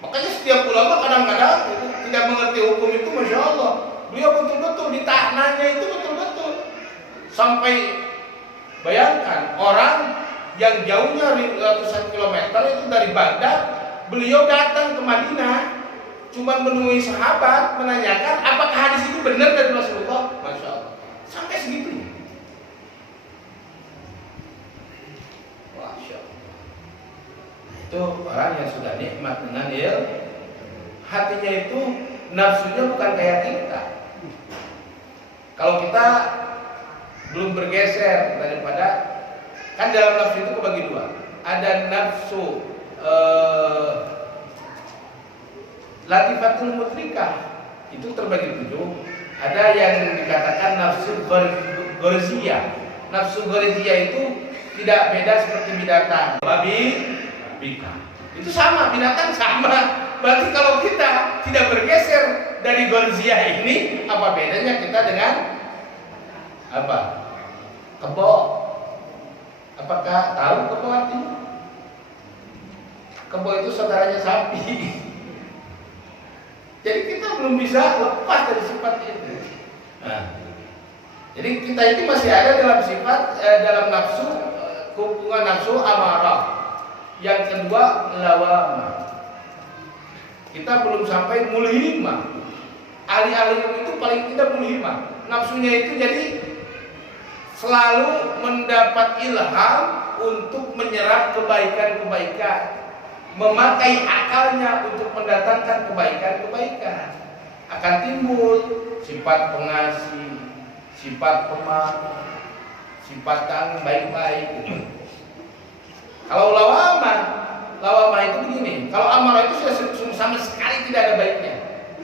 Makanya setiap ulama kadang-kadang tidak mengerti hukum itu, masya Allah. Beliau betul-betul ditahanannya itu betul-betul. Sampai bayangkan orang yang jauhnya ratusan kilometer itu dari Baghdad, beliau datang ke Madinah, cuma menemui sahabat menanyakan apakah hadis itu benar dari Rasulullah. Masya Allah. Sampai segitunya. Masya Allah. Itu orang yang sudah nikmat dengan ilmu. Hatinya itu nafsunya bukan kayak kita. Kalau kita belum bergeser daripada, kan dalam nafsu itu kebagi dua. Ada nafsu latifatul mutrikah, itu terbagi 7. Ada yang dikatakan nafsu ghoriziyah. Nafsu ghoriziyah itu tidak beda seperti binatang. Bika. Itu sama, binatang sama. Berarti kalau kita tidak bergeser dari ghoriziyah ini, apa bedanya kita dengan apa? Kebo. Apakah tahu kebo artinya? Kebo itu saudaranya sapi. Jadi kita belum bisa lepas dari sifat itu. Nah, jadi kita itu masih ada dalam sifat dalam nafsu, hubungan nafsu amarah. Yang kedua lawamah. Kita belum sampai mulhimah. Ahli-ahli itu paling tidak mulhimah. Nafsunya itu jadi selalu mendapat ilham untuk menyerap kebaikan-kebaikan, memakai akalnya untuk mendatangkan kebaikan-kebaikan. Akan timbul sifat pengasih, sifat pemaaf, sifat yang baik-baik. Kalau lawamah itu begini. Kalau amarah itu sudah sama sekali tidak ada baiknya.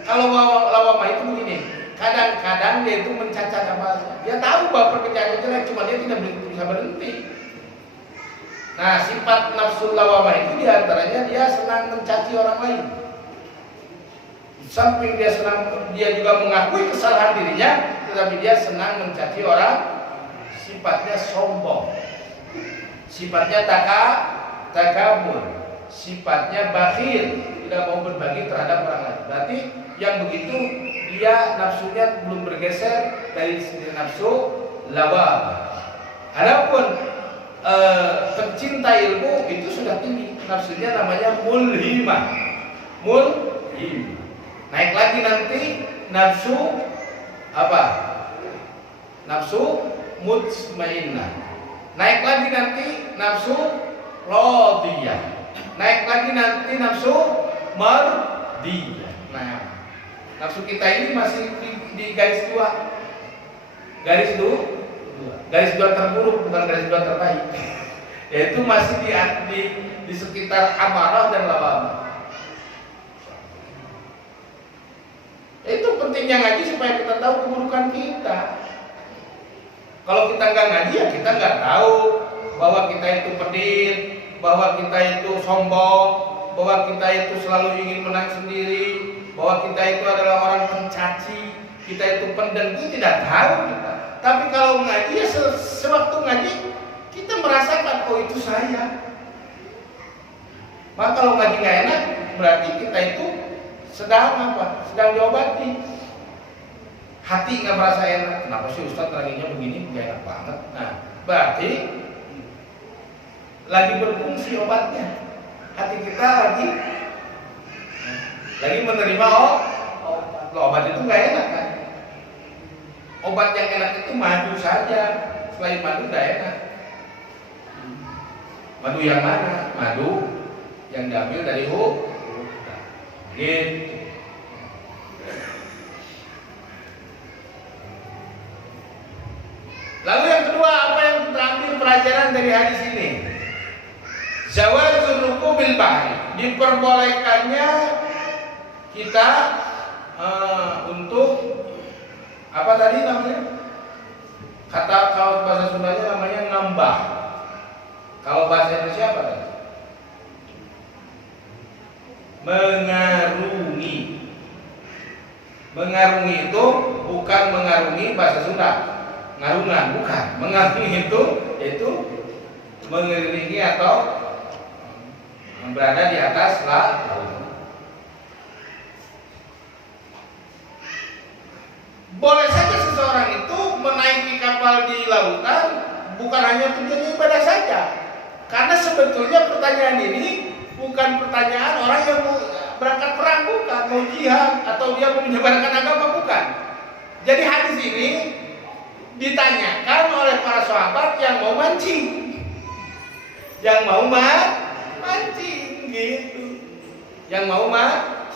Kalau lawamah itu begini. Kadang-kadang dia itu mencacat amalnya. Dia tahu bahwa pekerjaan itu jelek, cuma dia tidak bisa berhenti. Nah, sifat nafsu lawamah itu diantaranya dia senang mencaci orang lain. Di samping dia juga mengakui kesalahan dirinya, tetapi dia senang mencaci orang. Sifatnya sombong, sifatnya takabur, sifatnya bakhil, tidak mau berbagi terhadap orang lain. Berarti yang begitu dia nafsunya belum bergeser dari nafsu lawamah. Adapun pencinta ilmu itu sudah tinggi. nafsunya namanya mulhimah. Mulhimah. Naik lagi nanti nafsu apa? Nafsu mutmainnah. Naik lagi nanti nafsu radiyah. Naik lagi nanti nafsu mardiyah. Nah, nafsu kita ini masih di garis dua. Garis dua terburuk, bukan garis dua terbaik. Yaitu masih di sekitar amarah dan lawamah. Itu pentingnya ngaji supaya kita tahu keburukan kita. Kalau kita nggak ngaji ya kita nggak tahu bahwa kita itu pedit, bahwa kita itu sombong, bahwa kita itu selalu ingin menang sendiri, bahwa kita itu adalah orang pencaci, kita itu pendengki, tidak tahu kita. Tapi kalau ngaji ya sewaktu ngaji kita merasakan oh itu saya. Maka kalau ngaji nggak enak berarti kita itu sedang apa? Sedang diobati. Hati nggak merasa enak. Kenapa sih Ustadz teranginya begini? Nggak enak banget. Nah, berarti lagi berfungsi obatnya. Hati kita lagi menerima obat. Obat itu nggak enak kan? Obat yang enak itu madu saja. Selain madu nggak enak. Madu yang mana? Madu yang diambil dari gitu. Lalu yang kedua, apa yang kita ambil pelajaran dari hadis ini? Zawazul rukubil bahri, diperbolehkannya kita untuk apa tadi namanya? Kata kalau bahasa Sundanya namanya ngambah. Kalau bahasa Indonesia apa tadi? Mengarungi. Mengarungi itu bukan mengarungi bahasa Sunda. Ngarungan bukan. Mengarungi itu mengelilingi atau berada di atas laut. Boleh saja seseorang itu menaiki kapal di lautan bukan hanya tujuannya ibadah saja. Karena sebetulnya pertanyaan ini bukan pertanyaan orang yang mau berangkat perang, bukan, mau jihad atau dia mau menyebarkan agama, bukan. Jadi hadis ini ditanyakan oleh para sahabat yang mau mancing, mancing gitu, yang mau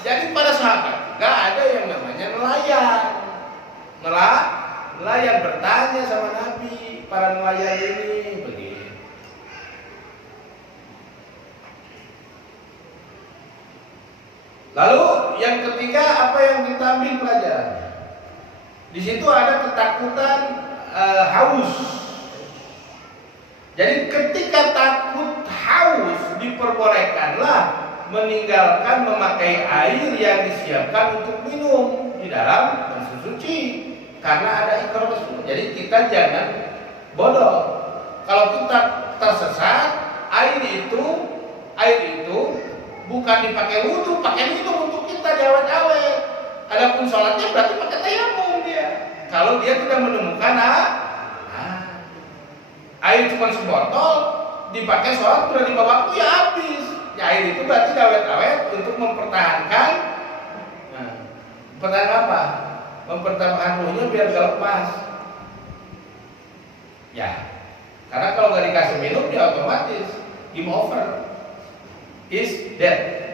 jadi para sahabat nggak ada yang namanya nelayan bertanya sama Nabi, para nelayan ini begini. Lalu yang ketiga, apa yang kita ambil pelajarannya? Di situ ada ketakutan haus. Jadi ketika takut haus diperbolehkanlah meninggalkan memakai air yang disiapkan untuk minum di dalam bersuci karena ada ikrar tersebut. Jadi kita jangan bodoh. Kalau kita tersesat, air itu bukan dipakai wudhu, pakai minum untuk kita diawet-awet. Adapun sholatnya berarti pakai tayamum dia. Kalau dia tidak menemukan air cuma sebotol, dipakai sholat sudah 5 waktu ya habis. Ya, air itu berarti diawet-awet untuk mempertahankan. Mempertahankan apa? Mempertahankan ruhnya biar gak lepas. Ya, karena kalau nggak dikasih minum dia otomatis game over. Is dead.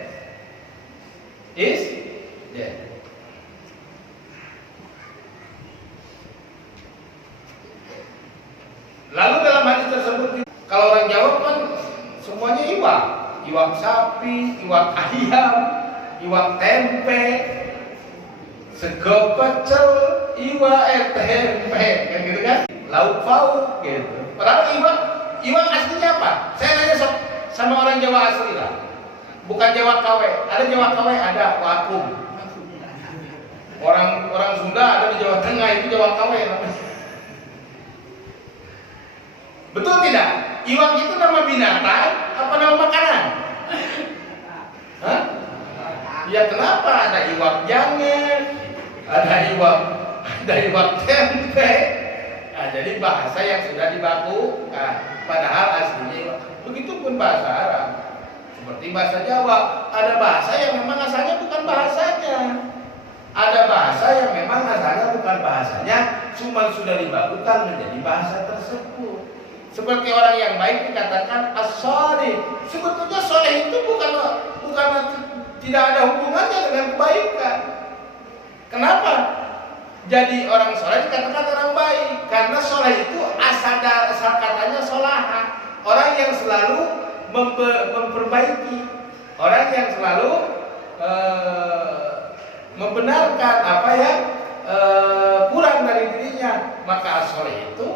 Lalu dalam hadis tersebut, kalau orang Jawa kan semuanya iwak sapi, iwak ayam, iwak tempe, sego pecel, iwak tempe, kan gitu kan? Lauk pauk gitu. Padahal iwak aslinya apa? Saya nanya sama orang Jawa asli lah. Bukan Jawa KW. Ada Jawa KW, ada wakum. Orang Sunda ada di Jawa Tengah, itu Jawa KW namanya. Betul tidak? Iwak itu nama binatang apa nama makanan? Hah? Ya kenapa? Ada iwak jangan, ada iwak tempe. Nah, jadi bahasa yang sudah dibakukan, padahal aslinya iwak. Begitupun bahasa Arab. seperti bahasa Jawa, ada bahasa yang memang asalnya bukan bahasanya. Ada bahasa yang memang asalnya bukan bahasanya, cuma sudah dibakukan menjadi bahasa tersebut. Seperti orang yang baik dikatakan as-shalih. Sebetulnya soleh itu bukan tidak ada hubungannya dengan kebaikan. Kenapa? Jadi orang soleh dikatakan orang baik, karena soleh itu asal katanya solaha, orang yang selalu memperbaiki, orang yang selalu membenarkan apa yang kurang dari dirinya. Maka soleh itu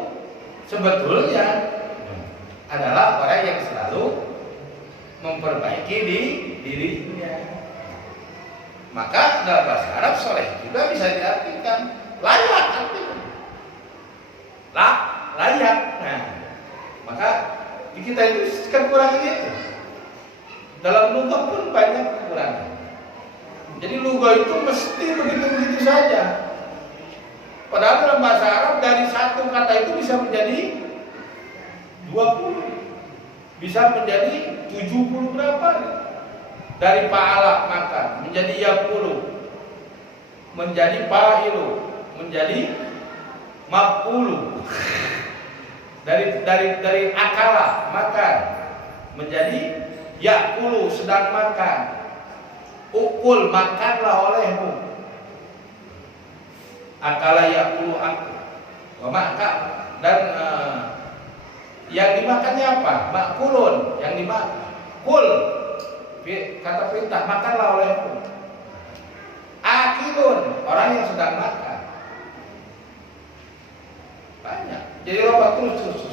sebetulnya adalah orang yang selalu memperbaiki dirinya. Maka dalam bahasa Arab soleh juga bisa diartikan layak, artinya layak. Nah, maka di kita itu kekurangan itu. Dalam lugah pun banyak kekurangan. Jadi lugah itu mesti begitu-begitu saja. Padahal dalam bahasa Arab dari satu kata itu bisa menjadi 20, bisa menjadi 70 berapa? Dari pa'ala makan menjadi yakulu, menjadi fa'ilu, menjadi maf'ulu. Dari akala makan menjadi yakulu sedang makan. Ukul makanlah olehmu. Akala yakulu aku. Maka dan yang dimakannya apa? Makulun, yang dimakan. Kul, kata perintah, makanlah olehmu. Akilun, orang yang sedang makan. Banyak. Jadi loba terus.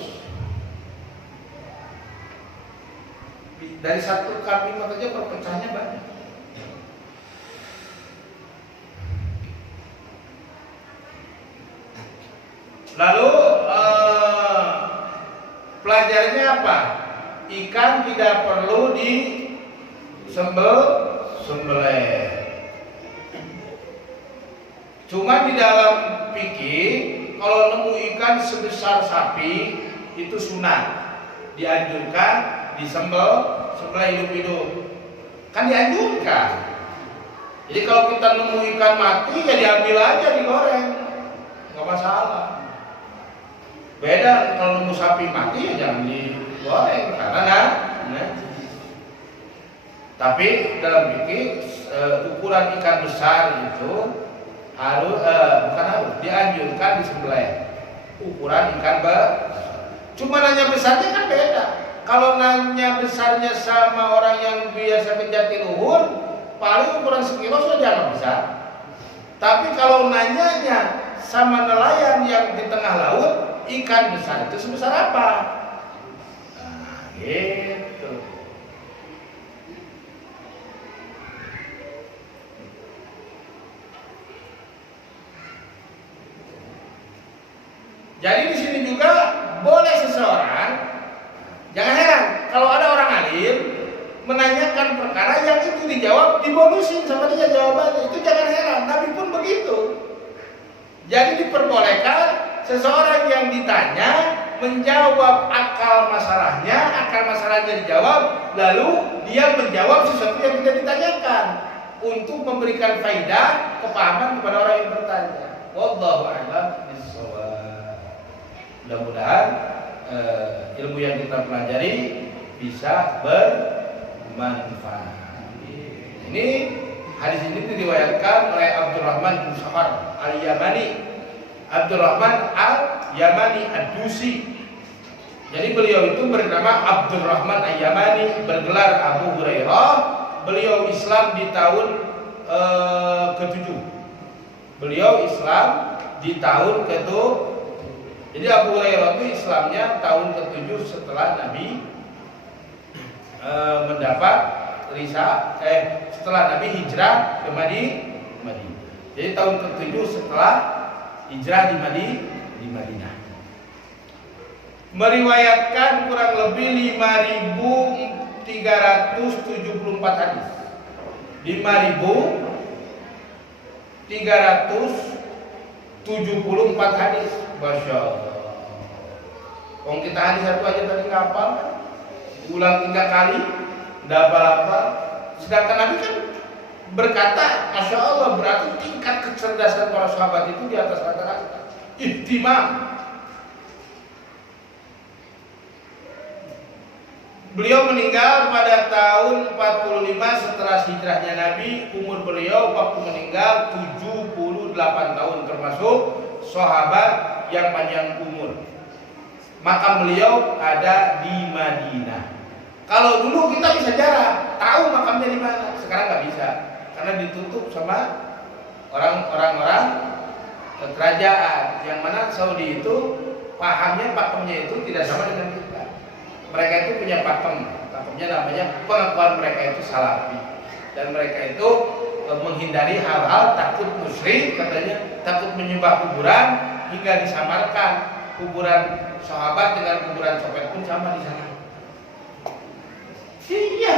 Dari satu kalimat aja perpecahannya banyak. Lalu pelajarannya apa? Ikan tidak perlu disembelih. Cuma di dalam fikih kalau nemu ikan sebesar sapi itu sunat, dianjurkan disembelih hidup-hidup. Kan dianjurkan. Jadi kalau kita nemu ikan mati ya diambil aja, digoreng, nggak masalah. Beda kalau nemu sapi mati ya jangan digoreng karena najis. Tapi dalam fikih ukuran ikan besar itu harus dianjurkan disembelih. Ukuran ikan cuma nanya besarnya kan beda. Kalau nanya besarnya sama orang yang biasa menjadi luhur, paling ukuran sekilo sudah jangan besar. Tapi kalau nanyanya sama nelayan yang di tengah laut, ikan besar itu sebesar apa? Nah, gitu. Jadi di sini juga boleh seseorang, jangan heran kalau ada orang alim menanyakan perkara yang itu dijawab dibonusin sama dia jawabannya, itu jangan heran. Nabi pun begitu. Jadi diperbolehkan seseorang yang ditanya menjawab akal masalahnya dijawab, lalu dia menjawab sesuatu yang tidak ditanyakan untuk memberikan faidah kepahaman kepada orang yang bertanya. Wallahu a'lam bishawab. Mudah-mudahan ilmu yang kita pelajari bisa bermanfaat. Ini hadis ini diriwayatkan oleh Abdurrahman bin Sahar al-Yamani, Abdurrahman al-Yamani ad-Dusi. Jadi beliau itu bernama Abdurrahman al-Yamani, bergelar Abu Hurairah. Beliau Islam di tahun ke-7. Beliau Islam di tahun ke-7. Jadi Abu Hurairah itu Islamnya tahun ke-7 setelah Nabi setelah Nabi hijrah ke Madinah. Jadi tahun ke-7 setelah hijrah di Madinah. Meriwayatkan kurang lebih 5.374 hadis. 5.374 hadis. Masya Allah. Kalau kita hadis satu aja tadi nggak hafal, ulang 3 kali Tidak apa-apa. Sedangkan Nabi kan berkata, Masya Allah, berarti tingkat kecerdasan para sahabat itu di atas rata-rata. Ihtimam. Beliau meninggal pada tahun 45 setelah hijrahnya Nabi. Umur beliau waktu meninggal 78 tahun, termasuk sahabat yang panjang umur. Makam beliau ada di Madinah. Kalau dulu kita bisa jarang tahu makamnya di mana, sekarang nggak bisa karena ditutup sama orang-orang kerajaan. Yang mana Saudi itu pahamnya pakemnya itu tidak sama dengan kita. Mereka itu punya pakemnya namanya pengakuan mereka itu salafi, dan mereka itu menghindari hal-hal takut musyrik, katanya takut menyembah kuburan hingga disamarkan kuburan sahabat dengan kuburan copet pun sama di sana. Iya,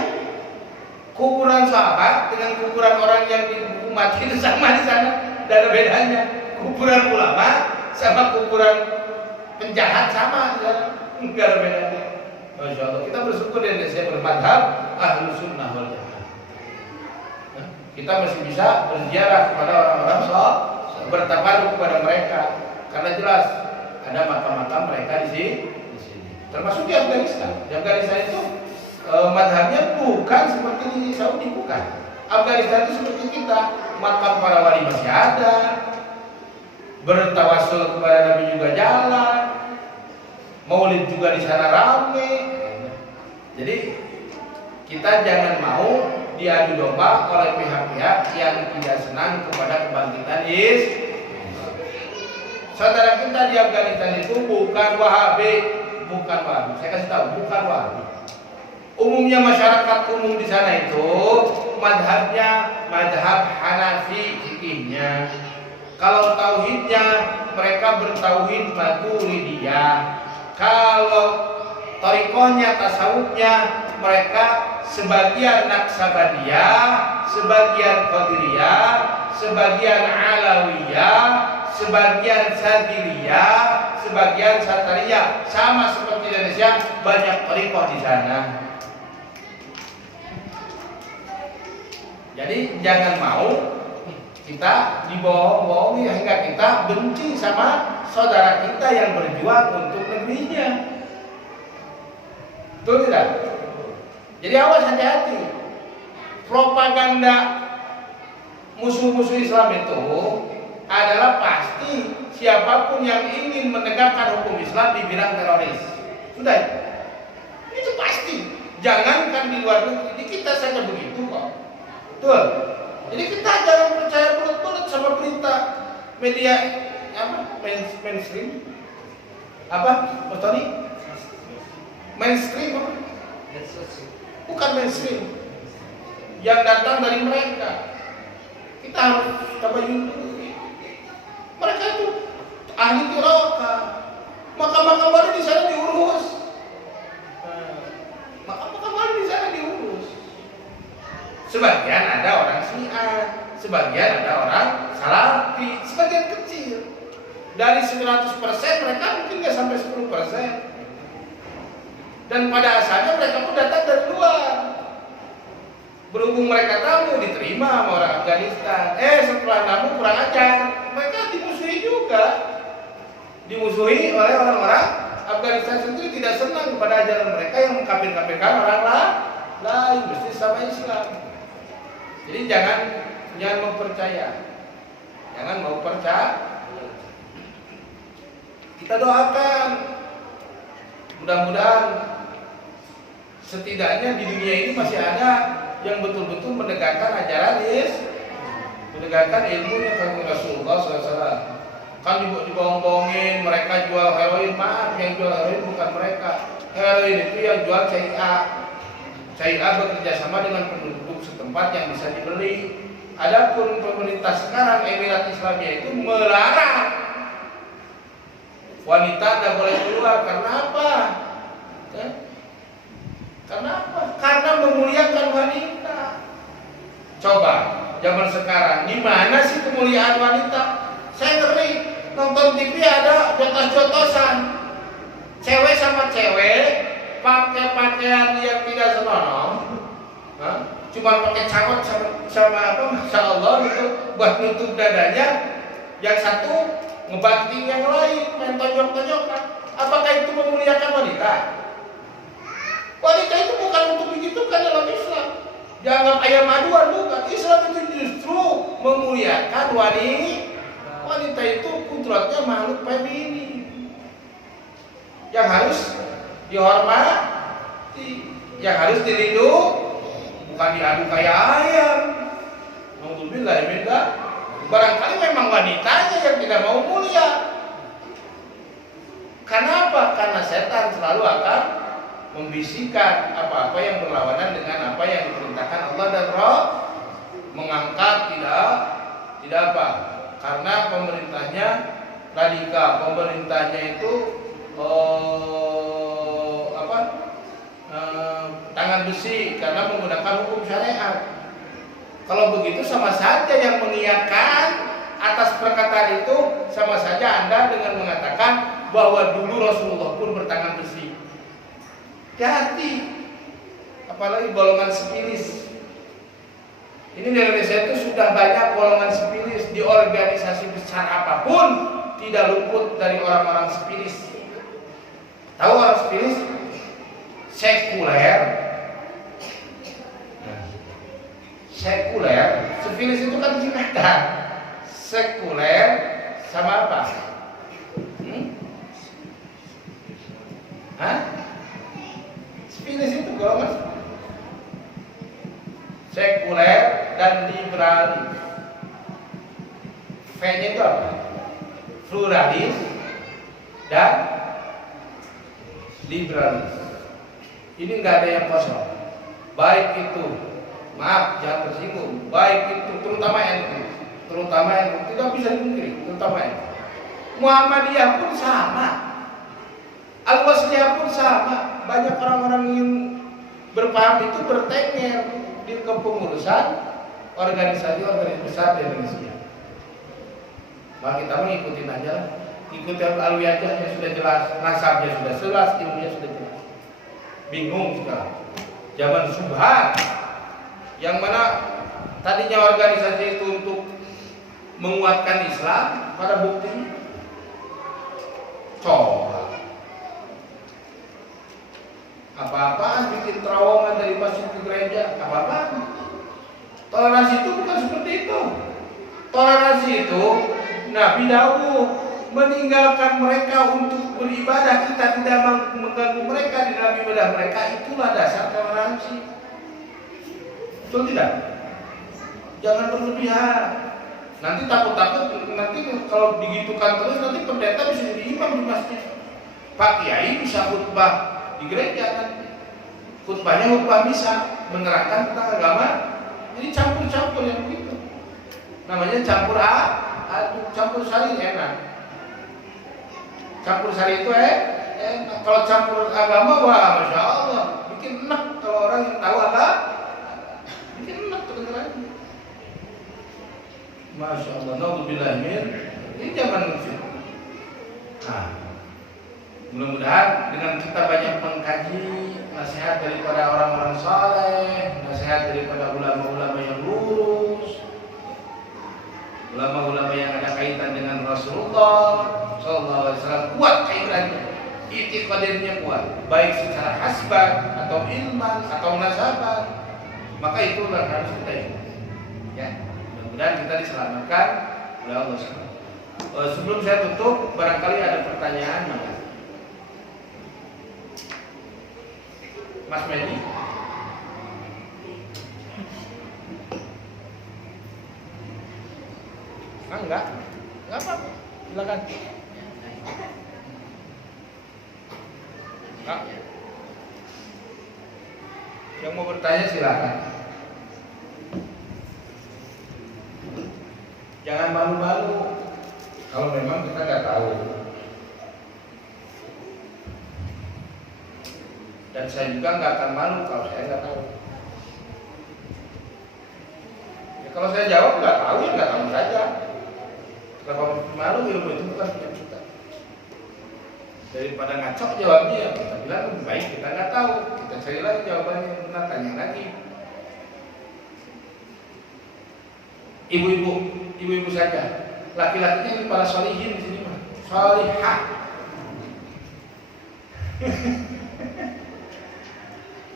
kuburan sahabat dengan kuburan orang yang dihukum mati itu sama di sana, tidak ada bedanya. Kuburan ulama sama kuburan penjahat sama di sana, nggak ada bedanya. Masya Allah, kita bersyukur di Indonesia bermadhab Ahlus Sunnah wal Jamaah. Kita masih bisa berziarah kepada orang-orang saleh, bertabaruk kepada mereka, karena jelas ada makam-makam mereka di sini. Termasuk di Afghanistan. Di Afghanistan itu madhabnya bukan seperti di Saudi, bukan. Afghanistan itu seperti kita, makam para wali masih ada, bertawasul kepada Nabi juga jalan, maulid juga di sana ramai. Jadi kita jangan mau diadu domba oleh pihak-pihak yang tidak senang kepada kebangkitan Islam. Saudara kita di Afghanistan itu bukan Wahabi, bukan Wahabi. Saya kasih tahu, bukan Wahabi. Umumnya masyarakat umum di sana itu madhabnya madhab Hanafi fikihnya. Kalau tauhidnya mereka bertauhid Maturidiyah. Kalau thariqahnya tasawufnya mereka sebagian Naqsabandiyah, sebagian Qadiriyah, sebagian Alawiyah, sebagian Sadiriyah, sebagian Satariyah. Sama seperti Indonesia, banyak thariqah di sana. Jadi jangan mau kita dibohong-bohongi hingga kita benci sama saudara kita yang berjuang untuk negerinya. Betul tidak? Jadi awas, hati-hati. Propaganda musuh-musuh Islam itu adalah pasti siapapun yang ingin menegakkan hukum Islam dibilang teroris. Sudah itu pasti. Jangankan di luar negeri, di kita saja begitu kok. Betul. Jadi kita jangan percaya bulat-bulat sama berita media apa mainstream. Apa? Mas Tony? Mainstream apa? Bukan mainstream. Yang datang dari mereka. Kita harus tabayun dulu. Mereka itu ahli tiraka. Makam-makam wali di sana diurus. Makam-makam wali di sana diurus. Sebagian ada orang Syiah, sebagian ada orang Salafi, sebagian kecil. Dari 100% mereka mungkin nggak sampai 10%. Dan pada asalnya mereka pun datang dari luar. Berhubung mereka tamu diterima sama orang Afghanistan. Setelah namu kurang ajar, mereka dimusuhi juga. Dimusuhi oleh orang-orang Afghanistan sendiri, tidak senang kepada ajaran mereka yang mengkafir-kafirkan orang lain, mesti sama Islam. Jadi jangan mau percaya. Jangan mau percaya. Kita doakan. Mudah-mudahan setidaknya di dunia ini masih ada yang betul-betul menegakkan ajaran menegakkan ilmunya kata Rasulullah SAW. Kan dibohong-bohongin mereka jual heroin. Maaf, yang jual heroin bukan mereka. Heroin itu yang jual CIA bekerja sama dengan penduduk setempat yang bisa dibeli. Adapun pemerintah sekarang Emirat Islamiyah itu melarang wanita tidak boleh keluar. Karena apa? Karena apa? Karena memuliakan wanita. Coba zaman sekarang, di mana sih kemuliaan wanita? Saya ngeri nonton TV ada jotos-jotosan, cewek sama cewek pakai pakaian yang tidak senonoh, Cuma pakai cawat sama apa, masya Allah gitu, buat nutup dadanya. Yang satu ngebanting yang lain, main tonjok-tonjokan. Apakah itu memuliakan wanita? Wanita itu bukan untuk digitukan dalam Islam. Dianggap ayam aduan, bukan. Islam itu justru memuliakan wanita. Wanita itu kudratnya makhluk feminin yang harus dihormati, yang harus dilindungi, bukan diadu kayak ayam. Alhamdulillah, barangkali memang wanitanya yang tidak mau mulia. Kenapa? Karena setan selalu akan membisikkan apa-apa yang berlawanan dengan apa yang diperintahkan Allah dan Rasul. Mengangkat tidak apa? Karena pemerintahnya radikal, pemerintahnya itu tangan besi karena menggunakan hukum syariat. Kalau begitu sama saja yang mengiyakan atas perkataan itu sama saja Anda dengan mengatakan bahwa dulu Rasulullah pun bertangan besi. Hati-hati, apalagi golongan sepilis. Ini di Indonesia itu sudah banyak golongan sepilis di organisasi besar apapun, tidak luput dari orang-orang sepilis. Tahu orang sepilis? Sekuler. Sekuler, sepilis itu kan singkatan. Sekuler sama apa? Sepilis itu golongan sekuler dan liberalis. V-nya itu apa? Pluralis dan liberalis. Ini nggak ada yang kosong. Baik itu, maaf jangan tersinggung, baik itu terutama NU tidak bisa dipungkiri, terutama NU. Muhammadiyah pun sama, Al-Wasliyah pun sama. Banyak orang-orang yang berpaham itu bertengger di kepengurusan organisasi besar di Indonesia. Maka kita mengikuti aja lah, ikuti alwi aja yang sudah jelas, nasabnya sudah jelas, ilmunya sudah jelas. Bingung sekarang, zaman subhat, yang mana tadinya organisasi itu untuk menguatkan Islam, pada bukti coba apa-apaan bikin terowongan dari masjid ke gereja, apa-apaan. Toleransi itu bukan seperti itu. Toleransi itu Nabi Dawud meninggalkan mereka untuk beribadah, kita tidak mengganggu mereka di dalam ibadah mereka. Itulah dasar toleransi. Betul tidak? Jangan berlebihan. Nanti takut-takut nanti kalau digitukan terus nanti pendeta bisa jadi imam di masjid. Pak Kiai bisa khutbah di gereja nanti. Khutbahnya khutbah misa, menerangkan tentang agama. Jadi campur-campur yang begitu. Namanya campur aduk, campur sari enak. Campur sari itu enak. Kalau campur agama, wah masya Allah, bikin enak. Kalau orang yang tahu agama, bikin enak kedengarannya. Masya Allah, naudzubillah min. Ini zaman fitnah. Nah, mudah-mudahan dengan kita banyak mengkaji nasihat daripada orang-orang saleh, nasihat daripada ulama-ulama yang lurus, ulama-ulama yang ada kaitan dengan Rasulullah Sallallahu Alaihi Wasallam, kuat kaitannya, itikadnya kuat, baik secara hasbat atau ilman atau nasabat, maka itu harus kita ikuti. Ya, mudah-mudahan kita diselamatkan oleh Allah SWT. Sebelum saya tutup, barangkali ada pertanyaan, Mas Medi. Enggak apa-apa, silakan. Enggak. Yang mau bertanya silakan. Jangan malu-malu kalau memang kita nggak tahu. Dan saya juga nggak akan malu kalau saya nggak tahu. Ya, kalau saya jawab nggak tahu ya nggak tahu saja. Kalau malu ilmu itu bukan punya kita. Daripada ngaco jawabnya, kita bilang lebih baik kita nggak tahu. Kita cari lagi jawabannya yang benar, tanya lagi. ibu-ibu saja. Laki-lakinya ini para sholihin di sini mah. Sholihah.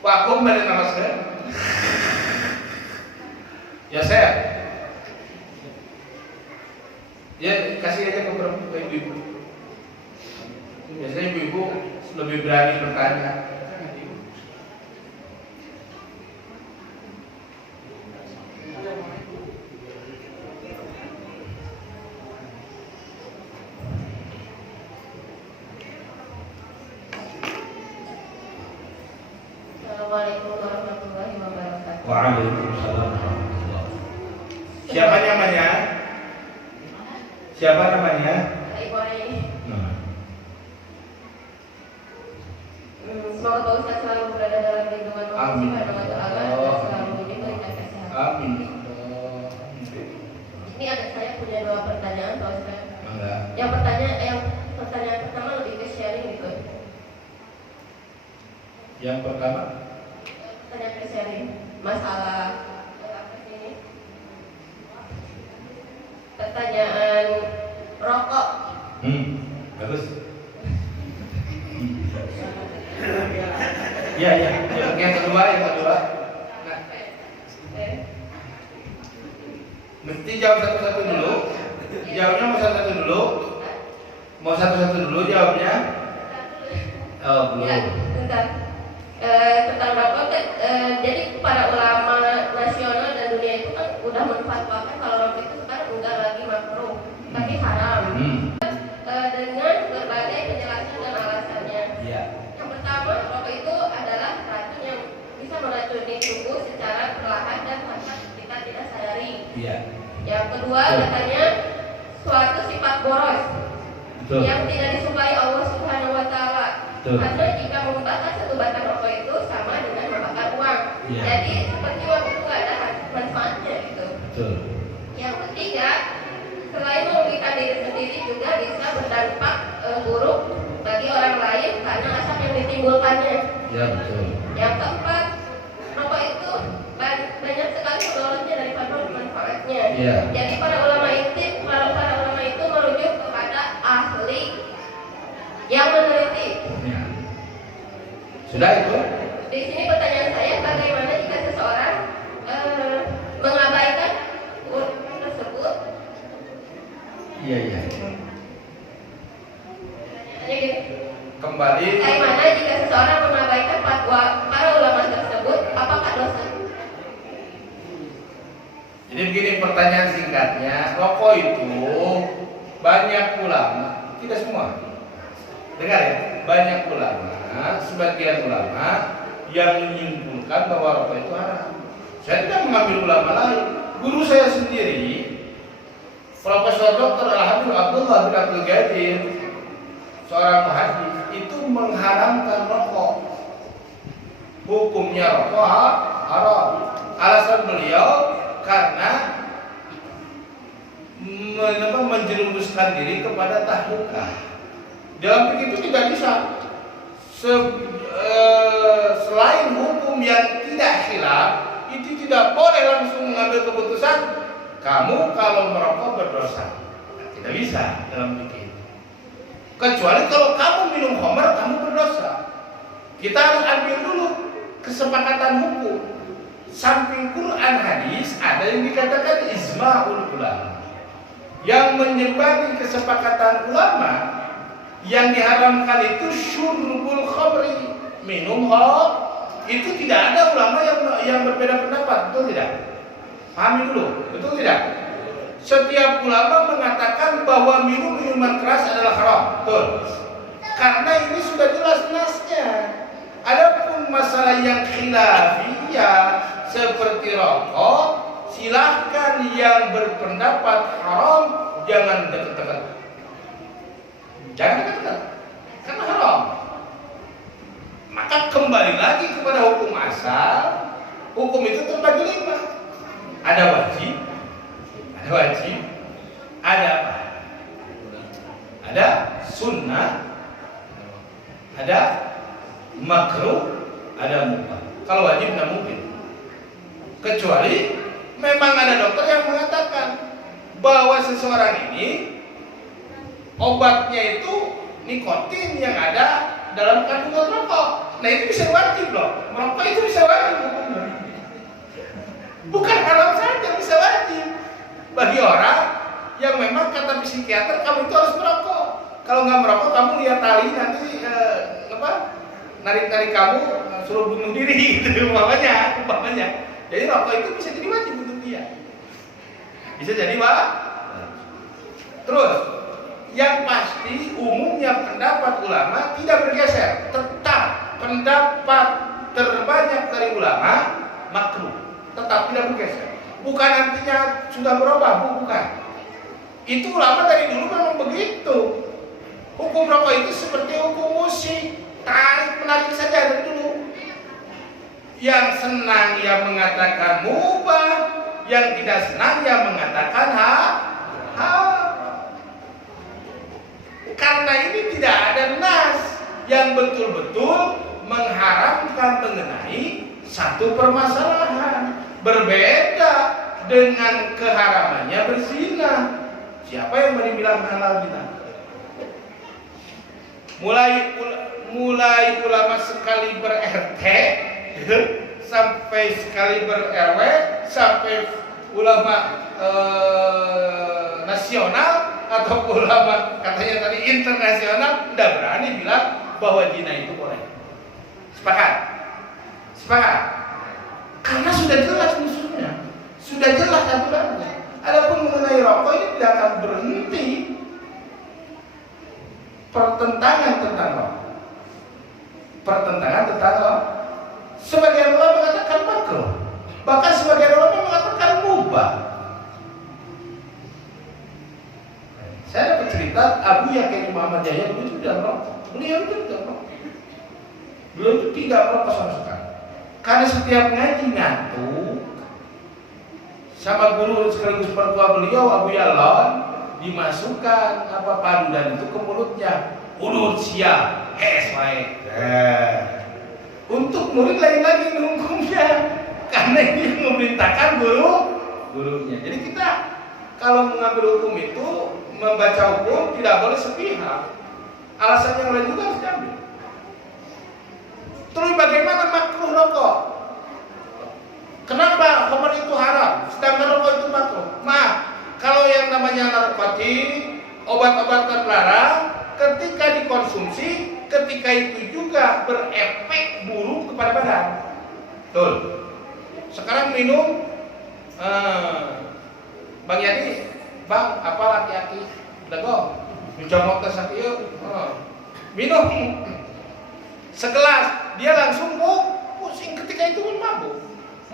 Wakum dari nama saya. Ya saya. Ya kasih aja ke ibu-ibu. Biasanya ibu-ibu lebih berani bertanya. Assalamualaikum warahmatullahi wabarakatuh. Waalaikumsalam warahmatullahi wabarakatuh. Siapa namanya? Siapa namanya? Ibu Aini. Nah. Semoga Pak Ustaz selalu berada dalam lindungan Allah Amin. Subhanahu wa Ta'ala dan selalu diberikan kesehatan. Amin. Ini ada saya punya 2 pertanyaan Pak Ustaz. Mangga. Yang pertanyaan pertama lebih ke sharing gitu. Yang pertama, Pertanyaan ke sharing masalah apa sih ini? Pertanyaan rokok. bagus. Ya. Yang kedua. Nah, mesti jawab satu-satu dulu. Jawabnya mau satu-satu dulu jawabnya. Oh, belum. Ya, bentar. Tentang rokok, jadi para ulama nasional dan dunia itu kan udah menfatwakan kalau rokok itu sekarang enggak lagi makruh, tapi haram. Dengan berbagai penjelasan dan alasannya. Iya. Yang pertama, rokok itu adalah racun yang bisa meracuni tubuh secara perlahan dan tanpa kita tidak sadari. Iya. Yang kedua, katanya suatu sifat boros Betul. yang tidak disukai Allah Subhanahu wa Ta'ala. Betul. Karena jika membakar satu batang rokok itu sama dengan membakar uang. Iya. Jadi seperti uang itu nggak ada manfaatnya gitu. Betul. Yang ketiga, selain merugikan diri sendiri juga bisa berdampak buruk bagi orang lain karena asap yang ditimbulkannya. Ya betul. Yang keempat, rokok itu banyak sekali mudaratnya daripada manfaatnya. Iya. Jadi para ulama itu merujuk kepada ahli yang meneliti. Ya. Sudah itu? Di sini pertanyaan saya, bagaimana jika seseorang mengabaikan urut tersebut? Iya. Pertanyaannya gini, Kembali. bagaimana jika seseorang mengabaikan fatwa para ulama tersebut? Apakah dosa? Jadi begini pertanyaan singkatnya, rokok itu banyak ulama, tidak semua. Dengar ya, banyak ulama, sebagian ulama yang menyimpulkan bahwa rokok itu haram. Saya tidak mengambil ulama lain. Guru saya sendiri, Profesor Dr. Al-Habib Abdullah bin Abdul Qadir, seorang muhaddits, itu mengharamkan rokok. Hukumnya rokok haram. Alasan beliau karena menjerumuskan diri kepada tahlukah. Dalam itu tidak bisa. Selain hukum yang tidak khilaf, itu tidak boleh langsung mengambil keputusan kamu kalau merokok berdosa. Tidak bisa dalam fikih. Kecuali kalau kamu minum khamr kamu berdosa. Kita harus ambil dulu kesepakatan hukum. Samping Quran hadis ada yang dikatakan ijma'ul ulama. Yang menyebabkan kesepakatan ulama yang diharamkan itu syurbul khamri, minum khamr. Itu tidak ada ulama yang berbeda pendapat, betul tidak? Pahami dulu, betul tidak? Setiap ulama mengatakan bahwa minum minuman keras adalah haram, betul? Karena ini sudah jelas nasnya. Adapun masalah yang khilafiyah seperti rokok, silahkan yang berpendapat haram jangan dekat-dekat. Jangan dekat-dekat, karena haram. Maka kembali lagi kepada hukum asal. Hukum itu terbagi 5. Ada wajib, ada apa? Ada sunnah, ada makruh, ada mubah. Kalau wajib tidak mungkin. Kecuali Memang ada dokter yang mengatakan bahwa seseorang ini obatnya itu nikotin yang ada dalam kandungan rokok. Nah itu bisa wajib loh, merokok itu bisa wajib. Bukan haram saja, bisa wajib bagi orang yang memang kata psikiater kamu itu harus merokok. Kalau nggak merokok kamu lihat tali nanti narik kamu suruh bunuh diri gitu umpamanya. Jadi rokok itu bisa jadi wajib untuk dia. Bisa jadi Terus yang pasti umumnya pendapat ulama tidak bergeser, tetap pendapat terbanyak dari ulama makruh, tetap tidak bergeser. Bukan artinya sudah berubah, bukan. Itu ulama dari dulu memang begitu. Hukum rokok itu seperti hukum musik, tarik menarik saja dari dulu. Yang senang yang mengatakan mubah, yang tidak senang yang mengatakan karena ini tidak ada nas yang betul-betul mengharamkan mengenai satu permasalahan. Berbeda dengan keharamannya berzina. Siapa yang dibilang halal zina? Mulai ulama sekali ber-RT sampai sekali ber-RW sampai ulama nasional atau ulama katanya tadi internasional tidak berani bilang bahwa zina itu boleh. Sepakat? Karena sudah jelas musuhnya, sudah jelas aturannya. Adapun mengenai rokok ini tidak akan berhenti pertentangan tentang rokok. Sebagian ulama mengatakan makruh, bahkan sebagian ulama mengatakan mubah. Saya dapat cerita Abu Yakin Muhammad Yahya itu tidak merokok. Beliau itu tidak merokok sama sekali. Karena setiap ngaji ngantuk, sama guru sekaligus mertua beliau Abu Yalon dimasukkan padudan itu ke mulutnya. Udur siap, wae. Untuk murid lagi hukumnya, karena dia memerintahkan gurunya. Jadi kita kalau mengambil hukum itu, membaca hukum tidak boleh sepihak. Alasan yang lain juga harus diambil. Terus bagaimana makruh rokok? Kenapa khamr itu haram, sedangkan rokok itu makruh? Kalau yang namanya narkotik, obat-obat terlarang, ketika dikonsumsi, ketika itu juga berefek buruk kepada badan. Betul. Sekarang minum, Bang Yani, Bang, apa laki-laki? Dago, dicomot ke sakit, minum segelas, dia langsung pusing ketika itu pun mabuk.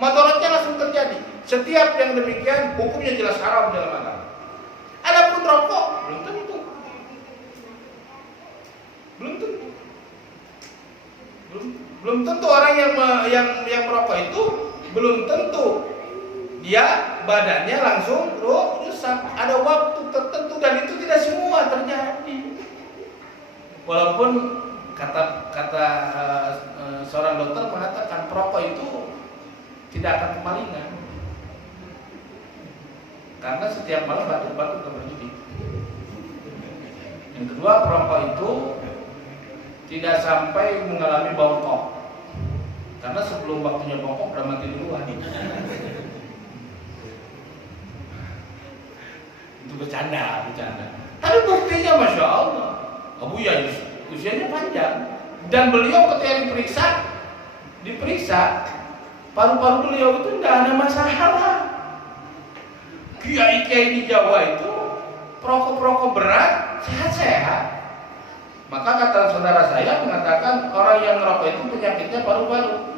Madaratnya langsung terjadi. Setiap yang demikian hukumnya jelas haram dalam agama. Adapun rokok belum tentu orang yang merokok itu belum tentu dia badannya langsung rusak. Ada waktu tertentu dan itu tidak semua terjadi. Walaupun kata seorang dokter mengatakan perokok itu tidak akan kemalingan karena setiap malam batuk-batuk berjudi. Yang kedua, perokok itu tidak sampai mengalami bongkok karena sebelum waktunya bongkok udah mati duluan. Itu bercanda. Tapi buktinya Masya Allah, Abu Yahya usianya panjang dan beliau ketika diperiksa paru-paru beliau itu tidak ada masalah. Kiai-kiai di Jawa itu perokok berat, sehat-sehat. Maka kata saudara saya mengatakan orang yang merokok itu penyakitnya paru-paru,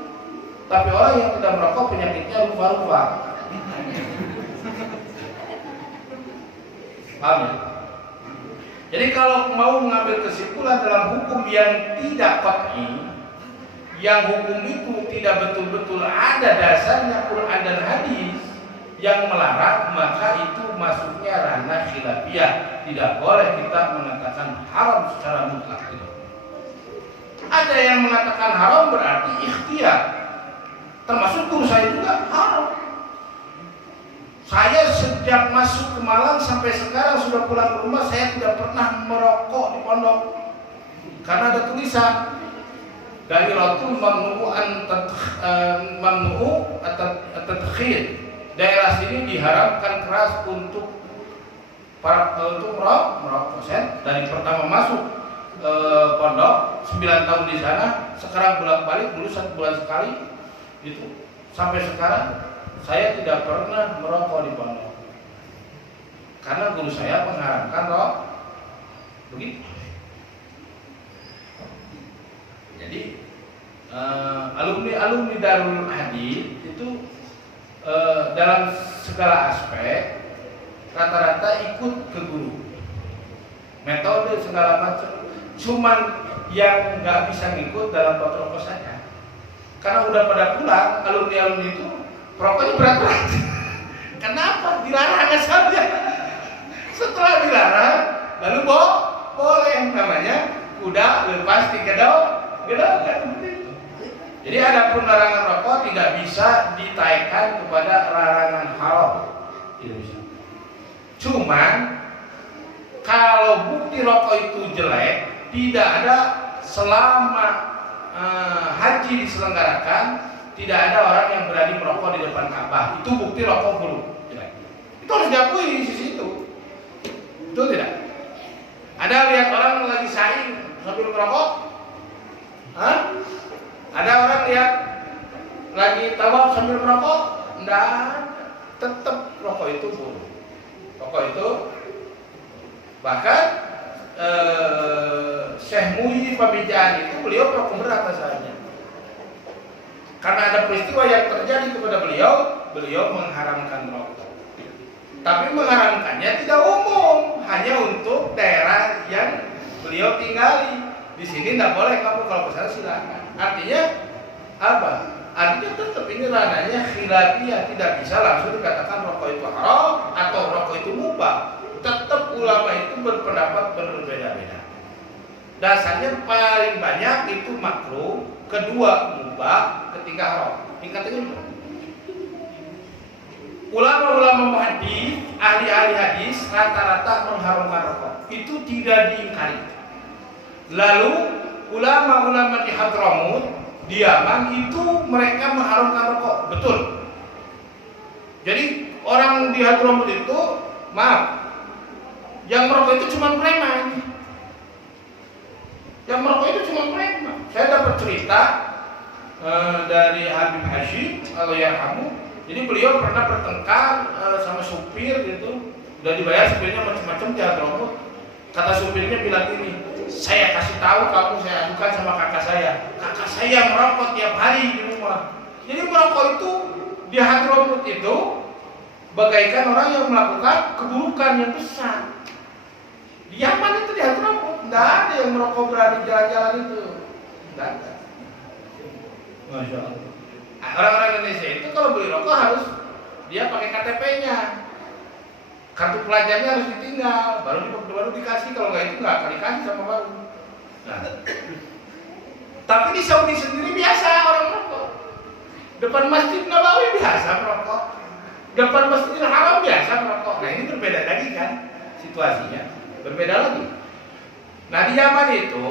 tapi orang yang tidak merokok penyakitnya rupa-rupa. Paham ya? Jadi kalau mau mengambil kesimpulan dalam hukum yang tidak qat'i, yang hukum itu tidak betul-betul ada dasarnya Quran dan hadis yang melarang, maka itu masuknya ranah khilafiyah. Tidak boleh kita mengatakan haram secara mutlak. Ada yang mengatakan haram berarti ikhtiar, termasuk guru saya juga haram. Saya sejak masuk ke Malang sampai sekarang sudah pulang ke rumah, saya tidak pernah merokok di pondok. Karena ada tulisan dari Rasul mamnu'u at-tadkhir. Daerah sini diharamkan keras untuk merokok. Dari pertama masuk pondok 9 tahun di sana, sekarang bolak-balik, dulu 1 bulan sekali itu. Sampai sekarang saya tidak pernah merokok di pondok. Karena guru saya mengharamkan rokok. Begitu. Jadi alumni Darul Hadis itu dalam segala aspek rata-rata ikut ke guru, metode segala macam. Cuman yang nggak bisa ngikut dalam rokok saja, karena udah pada pulang alumni itu rokoknya berat-berat. Kenapa? Dilarang asalnya. Setelah dilarang, lalu boleh, namanya kuda lepas di gedok kan seperti itu. Jadi ada pun larangan rokok tidak bisa ditaikkan kepada larangan haram, tidak bisa. Cuman kalau bukti rokok itu jelek, tidak ada selama haji diselenggarakan, tidak ada orang yang berani merokok di depan Ka'bah. Itu bukti rokok buruk jelek. Itu harus diakui di sisi itu. Betul tidak? Ada lihat orang lagi saing sambil merokok? Hah? Ada orang lihat lagi tawaf sambil merokok? Enggak. Tetap rokok itu buruk. Rokok itu bahkan Syekh Muhyiddin Pamijahan itu beliau perokok berat asalnya. Karena ada peristiwa yang terjadi kepada beliau mengharamkan rokok. Tapi mengharamkannya tidak umum, hanya untuk daerah yang beliau tinggali. Di sini tidak boleh, kamu kalau ke sana silakan. Artinya apa? Artinya tetap ini ranahnya khilafiyah, tidak bisa langsung dikatakan rokok itu haram atau rokok itu mubah. Tetap ulama itu berpendapat berbeda-beda. Dasarnya paling banyak itu makruh, kedua mubah, ketiga haram. Tingkatnya itu. Ulama-ulama muhaddits, ahli-ahli hadis rata-rata mengharamkan rokok. Itu tidak diingkari. Lalu ulama-ulama di Hadramut, di Yaman itu mereka mengharamkan rokok, betul. Jadi orang di Hadramut itu, maaf, yang merokok itu cuma preman. Yang merokok itu cuma preman. Saya dapat cerita dari Habib Hashim Allahyarhamu. Jadi beliau pernah bertengkar sama supir gitu, udah dibayar supirnya macam-macam di Hadramut. Kata supirnya bilang ini, saya kasih tahu kamu, saya adukan sama kakak saya merokok tiap hari di rumah. Jadi merokok itu di Hadramut itu bagaikan orang yang melakukan keburukan yang besar. Di Yaman itu di Hadramut tidak ada yang merokok berani jalan-jalan itu, tidak ada. Masya Allah. Orang-orang Indonesia itu kalau beli rokok harus dia pakai KTP-nya, kartu pelajarnya harus ditinggal, baru dikasih. Kalau nggak itu nggak akan dikasih sama baru. Nah, tapi di Saudi sendiri biasa orang merokok. Depan Masjid Nabawi biasa merokok, depan Masjidil Haram biasa merokok. Nah ini berbeda lagi kan situasinya, berbeda lagi. Nah di Yaman itu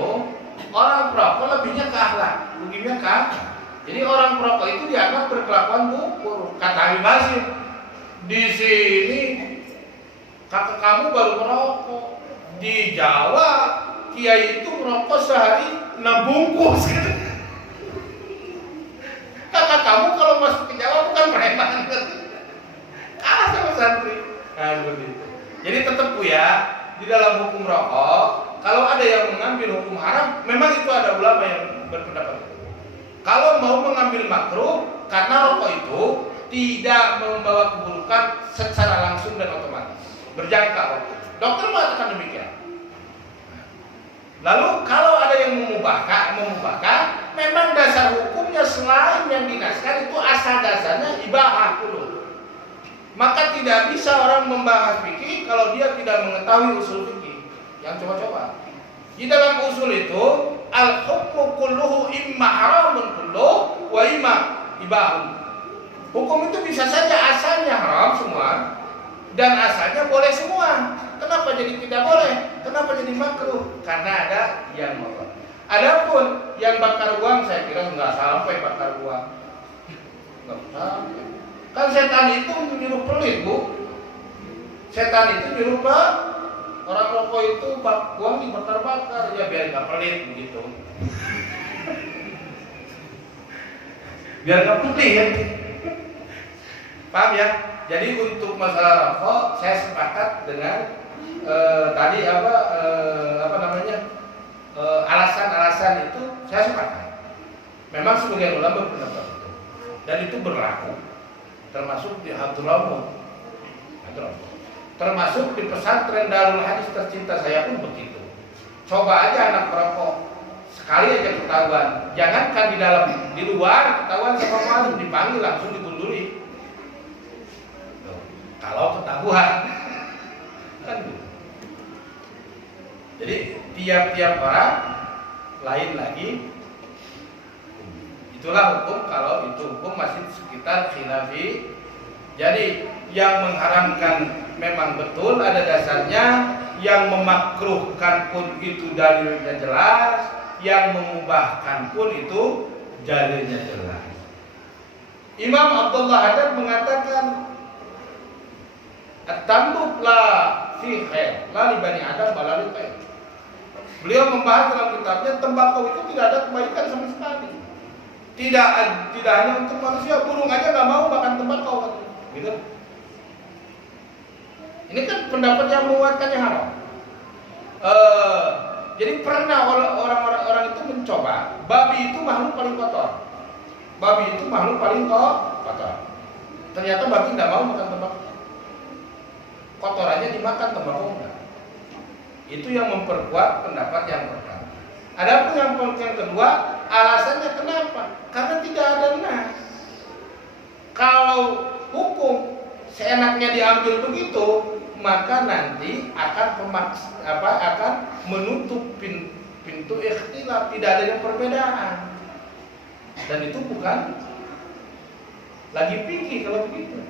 orang perokok lebihnya ke akhlak, lebihnya ke akhlak. Jadi orang perokok itu dianggap berkelakuan buruk. Kata Habib Hashim, di sini kakak kamu baru merokok. Di Jawa kiai itu merokok sehari 6 bungkus. Kakak kamu kalau masuk ke Jawa bukan preman, kalah sama santri. Nah seperti itu. Jadi tetap ya di dalam hukum rokok, kalau ada yang mengambil hukum haram, memang itu ada ulama yang berpendapat. Kalau mau mengambil makruh, karena rokok itu tidak membawa keburukan secara langsung dan otomatis, berjangka. Dokter mengatakan demikian. Lalu kalau ada yang memubahkan, memang dasar hukumnya selain yang dinaskan itu asal dasarnya ibahah dulu. Maka tidak bisa orang membahas fikih kalau dia tidak mengetahui usul fikih. Yang coba-coba. Di dalam usul itu al-hukmu kulluhu imma haramun kulluhu wa imma ibahun. Hukum itu bisa saja asalnya haram semua dan asalnya boleh semua. Kenapa jadi tidak boleh? Kenapa jadi makruh? Karena ada yang melarang. Adapun yang bakar uang, saya kira nggak sampai bakar uang. Nggak sampai. Kan setan itu menyuruh pelit, Bu. Setan itu nyuruh Pak, orang rokok itu uang dibakar-bakar, ya biar nggak pelit begitu. Biar nggak pelit. Paham ya? Jadi untuk masalah rokok, saya sepakat dengan tadi alasan-alasan itu saya sepakat. Memang sebagian ulama berpendapat itu, dan itu berlaku, termasuk di Hadramut, termasuk di pesantren Darul Hadis tercinta saya pun begitu. Coba aja anak perokok sekali aja ketahuan, jangankan di dalam, di luar ketahuan sama malu, dipanggil langsung digunduli. Kalau ketahuan, kan gitu. Jadi tiap-tiap orang lain lagi. Itulah hukum, kalau itu hukum masih sekitar khilafi. Jadi yang mengharamkan memang betul ada dasarnya, yang memakruhkan pun itu dalilnya jelas, yang mengubahkan pun itu dalilnya jelas. Imam Abdullah Haddad mengatakan, at-tambuk la fi khair, la li bani Adam bala li khair. Beliau membahas dalam kitabnya, tembakau itu tidak ada kebaikan sama sekali. Tidak hanya untuk manusia, burung aja nggak mau makan tembakau, gitu. Ini kan pendapat yang menguatkan yang haram. Jadi pernah orang itu mencoba, babi itu makhluk paling kotor. Babi itu makhluk paling kotor. Ternyata babi tidak mau makan tembakau. Kotorannya dimakan, tembakau enggak. Itu yang memperkuat pendapat yang pertama. Adapun yang kedua, alasannya kenapa? Karena tidak ada nas. Kalau hukum seenaknya diambil begitu, maka nanti akan menutup pintu ikhtilaf, tidak adanya perbedaan. Dan itu bukan lagi fikih kalau begitu.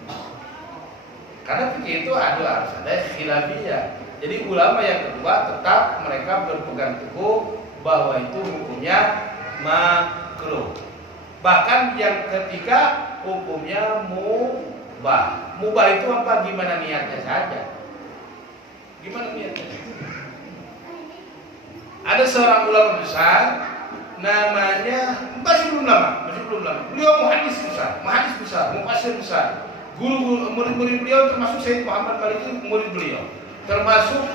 Karena fikih itu harus ada khilafiyah. Jadi ulama yang kedua tetap mereka berpegang teguh bahwa itu hukumnya makruh. Bahkan yang ketiga hukumnya mubah. Mubah itu apa? Gimana niatnya saja. Gimana niatnya? Ada seorang ulama besar namanya masih belum lama. Beliau muhaddis besar, mufassir besar. Guru murid-murid beliau termasuk Sayyid Muhammad Maliki, murid beliau. Termasuk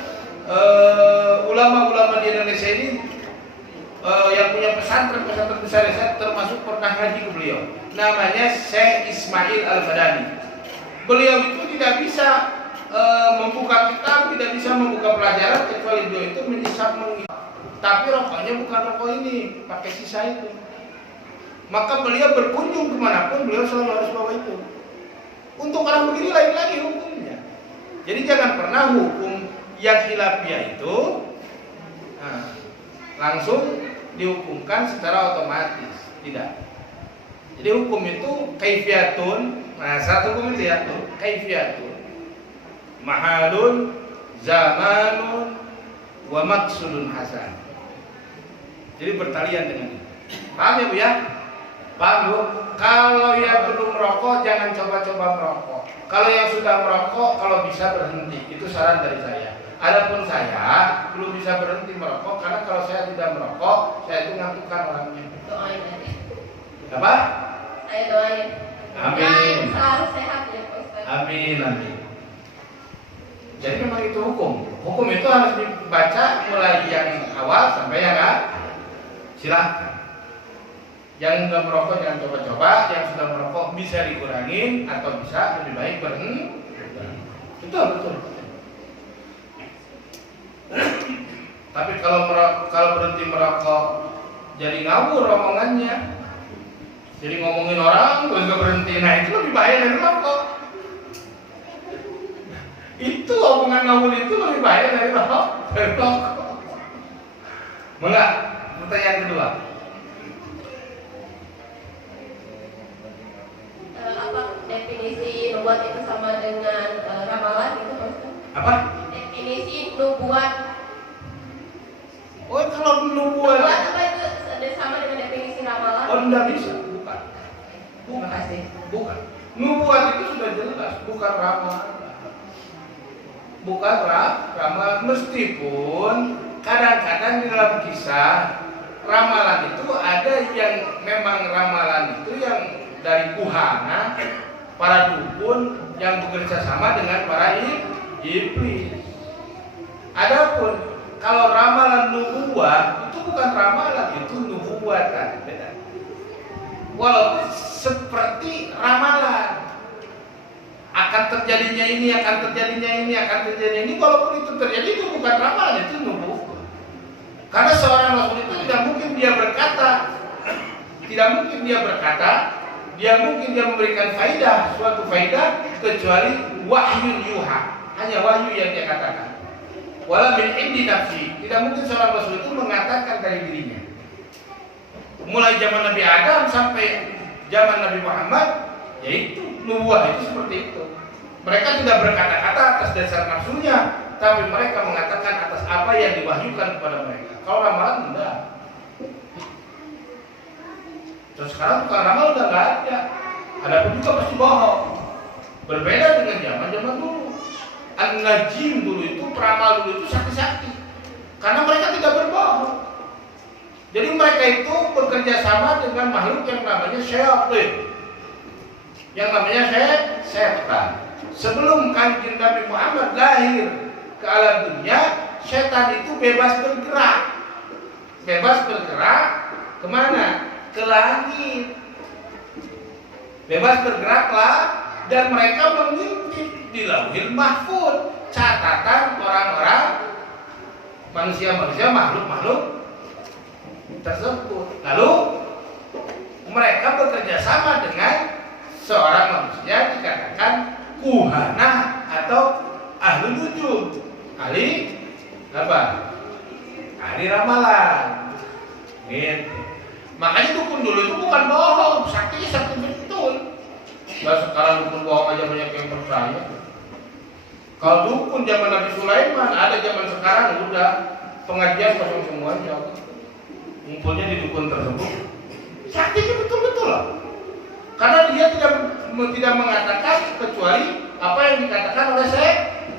ulama-ulama di Indonesia ini yang punya pesantren besar, termasuk pernah haji ke beliau. Namanya Syekh Ismail Al-Madani. Beliau itu tidak bisa membuka kitab, tidak bisa membuka pelajaran kecuali beliau itu menyisap tapi rokoknya bukan rokok ini, pakai sisa itu. Maka beliau berkunjung kemanapun beliau selalu harus bawa itu. Untuk orang begini lain lagi hukumnya. Jadi jangan pernah hukum yang khilafiyah itu langsung dihukumkan secara otomatis, tidak. Jadi hukum itu kaifiyatun. Nah, satu hukum itu ya, kaifiyatun, mahalun, zamanun, wa maksudun hasan. Jadi bertalian dengan itu. Paham ya Bu ya? Paham Bu? Kalau yang belum merokok jangan coba-coba merokok. Kalau yang sudah merokok kalau bisa berhenti. Itu saran dari saya. Adapun saya belum bisa berhenti merokok karena kalau saya tidak merokok saya itu ngantukkan orangnya. Doain aja. Apa? Saya doain. Amin. Selalu sehat ya Pak Ustaz. Amin. Jadi memang itu hukum. Hukum itu harus dibaca mulai yang awal sampai yang akhir. Silahkan. Yang sudah merokok jangan coba-coba. Yang sudah merokok bisa dikurangin atau bisa lebih baik berhenti. Betul. Tapi kalau berhenti merokok jadi ngawur omongannya. Jadi ngomongin orang terus gak berhenti. Nah itu lebih bahaya dari rokok. Itu omongan ngawur itu lebih bahaya dari rokok. Enggak. Pertanyaan kedua. Apa definisi nubuat itu sama dengan ramalan gitu Pak Ustaz? Apa? Definisi nubuat. Oh, kalau nubuat Apa itu sama dengan definisi ramalan? Oh, enggak bisa, bukan. Terima kasih. Bukan. Nubuat itu sudah jelas, bukan ramalan. Bukan ramalan, meskipun kadang-kadang di dalam kisah ramalan itu ada yang memang ramalan itu yang dari kuhana, para dukun yang bekerja sama dengan para iblis. Adapun kalau ramalan nubuat itu bukan ramalan, itu nubuatan, beda. Walaupun seperti ramalan akan terjadinya ini, akan terjadinya ini, akan terjadinya ini, walaupun itu terjadi itu bukan ramalan, itu nubuat. Karena seorang rasul itu tidak mungkin dia berkata, dia mungkin dia memberikan faidah, suatu faidah kecuali wahyu yuha, hanya wahyu yang dia katakan. Wala min indi nafsi, tidak mungkin seorang rasul itu mengatakan dari dirinya. Mulai zaman Nabi Adam sampai zaman Nabi Muhammad, yaitu nubuah itu seperti itu. Mereka tidak berkata-kata atas dasar nafsunya, tapi mereka mengatakan atas apa yang diwahyukan kepada mereka. Kalau ramalan enggak. Terus sekarang tukang ramal udah nggak ada. Adapun juga pasti bohong. Berbeda dengan zaman dulu. An-Najim dulu itu, peramal dulu itu sakti-sakti. Karena mereka tidak berbohong. Jadi mereka itu bekerja sama dengan makhluk yang namanya syaitan. Yang namanya setan. Sebelum kanjeng Nabi Muhammad lahir ke alam dunia, setan itu bebas bergerak. Bebas bergerak kemana? Ke langit. Bebas bergeraklah, dan mereka mengintip di Lauhil Mahfuz catatan orang-orang manusia-manusia, makhluk-makhluk tersebut. Lalu mereka bekerja sama dengan seorang manusia dikatakan kuhana atau ahli nujum, ahli apa? Ahli ramalan. Gitu. Makanya dukun dulu itu bukan bohong, sakti betul. Nah sekarang dukun bohong aja banyak yang percaya. Kalau dukun zaman Nabi Sulaiman, ada zaman sekarang udah pengajian kosong semuanya. Ngumpulnya di dukun tersebut. Saktinya betul-betul loh. Karena dia tidak mengatakan kecuali apa yang dikatakan oleh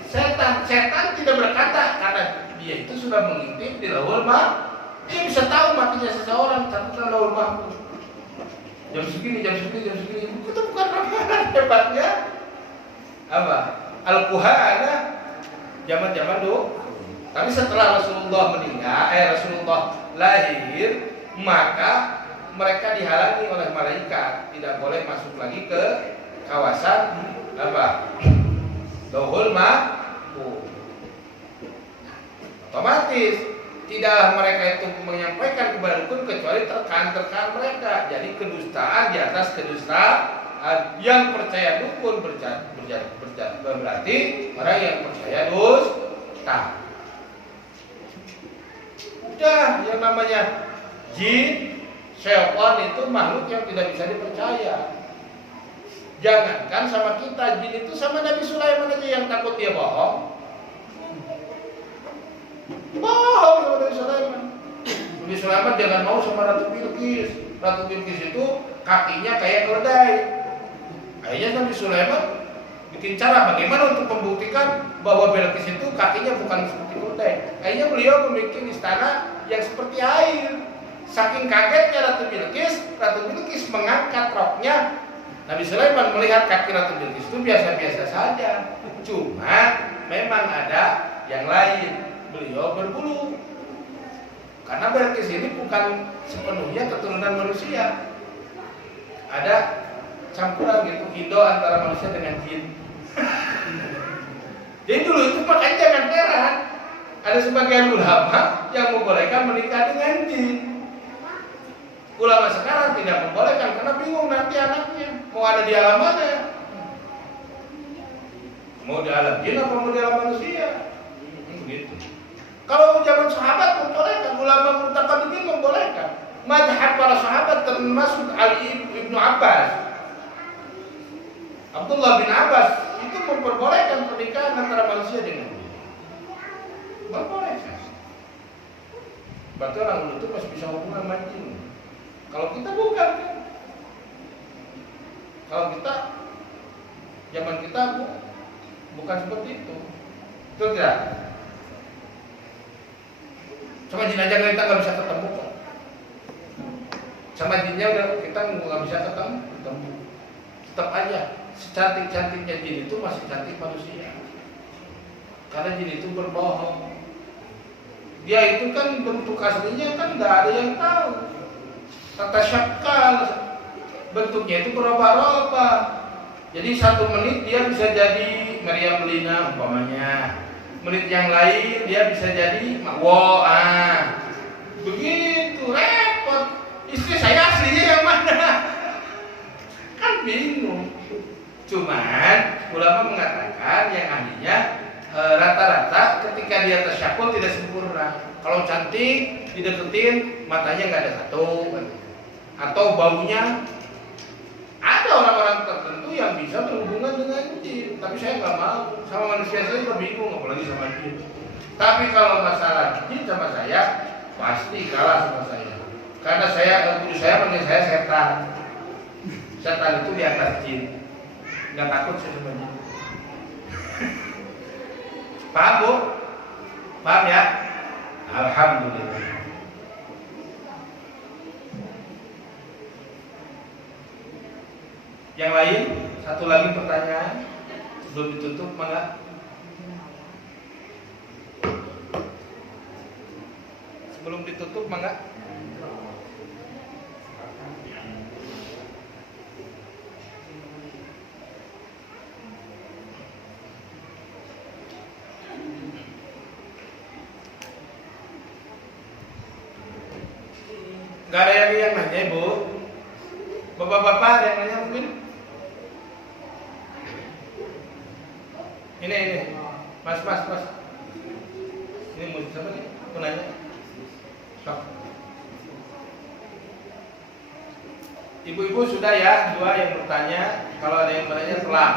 setan. Setan tidak berkata karena dia itu sudah mengintip di Lauhul Mahfuz. Dia bisa tahu matinya seseorang catatan Lauhul Mahfuz. Jam segini. Itu bukan ramalan, hebatnya. Apa? Al-Kuhana zaman-zaman dulu. Tapi setelah Rasulullah meninggal, Rasulullah lahir, maka mereka dihalangi oleh malaikat, tidak boleh masuk lagi ke kawasan apa? Lauhul Mahfuz. Otomatis tidaklah mereka itu menyampaikan kepada dukun kecuali terkan mereka. Jadi kedustaan di atas kedustaan. Yang percaya dukun berarti orang yang percaya dusta. Udah, yang namanya jin, syaitan itu makhluk yang tidak bisa dipercaya. Jangankan sama kita, jin itu sama Nabi Sulaiman aja yang takut dia bohong. Bohong sama Nabi Sulaiman. Nabi Sulaiman jangan mau sama Ratu Bilqis. Ratu Bilqis itu kakinya kayak keledai. Akhirnya Nabi Sulaiman bikin cara bagaimana untuk membuktikan bahwa Bilqis itu kakinya bukan seperti keledai. Akhirnya beliau membuat istana yang seperti air. Saking kagetnya Ratu Bilqis mengangkat roknya. Nabi Sulaiman melihat kaki Ratu Bilqis itu biasa-biasa saja. Cuma memang ada yang lain. Beliau berbulu. Karena Bilqis ini bukan sepenuhnya keturunan manusia. Ada campuran gitu, Indo antara manusia dengan jin. Jadi dulu itu makanya jangan heran. Ada sebagian ulama yang membolehkan menikah dengan jin. Ulama sekarang tidak membolehkan karena bingung nanti anaknya mau ada di alam mana. Mau di alam jin apa mau di alam manusia? Begitu. Kalau zaman sahabat membolehkan, ulama mutaqaddimin membolehkan. Mazhab para sahabat termasuk Ali Ibnu Abbas. Abdullah bin Abbas itu memperbolehkan pernikahan antara manusia dengan jin. Memperbolehkan. Berarti orang dulu itu masih bisa hubungan sama jin. Kalau kita bukan kan? Kalau kita zaman kita bukan seperti itu. Betul tidak? Sama jin aja kita nggak bisa ketemu kok. Sama jinnya udah kita nggak bisa ketemu. Tetap aja secantik-cantiknya jin itu masih cantik manusia. Karena jin itu berbohong. Dia itu kan bentuk aslinya kan nggak ada yang tahu. Tata syakal bentuknya itu berubah-ubah. Jadi 1 menit dia bisa jadi Maria Melina umpamanya. Menit yang lain dia bisa jadi Makwo. Begitu repot. Istri saya aslinya yang mana? Kan bingung. Cuman ulama mengatakan yang ahlinya rata-rata ketika dia tasyakul tidak sempurna. Kalau cantik dideketin matanya nggak ada satu, atau baunya. Ada orang-orang tertentu yang bisa berhubungan dengan jin, tapi saya nggak mau. Sama manusia saya juga bingung, apalagi sama jin. Tapi kalau masalah jin sama saya pasti kalah sama saya. Karena guru saya panggil saya setan. Setan itu di atas jin. Nggak takut saya sama jin. Paham Bu? Paham ya? Alhamdulillah. Yang lain, satu lagi pertanyaan sebelum ditutup, mangga. Sebelum ditutup, mangga. Gak ada yang nanya, Ibu? Bapak-bapak ada yang nanya mungkin? Ini, mas. Ini mau siapa nih? Aku nanya. Stop. Ibu-ibu sudah ya, 2 yang bertanya. Kalau ada yang bertanya telah.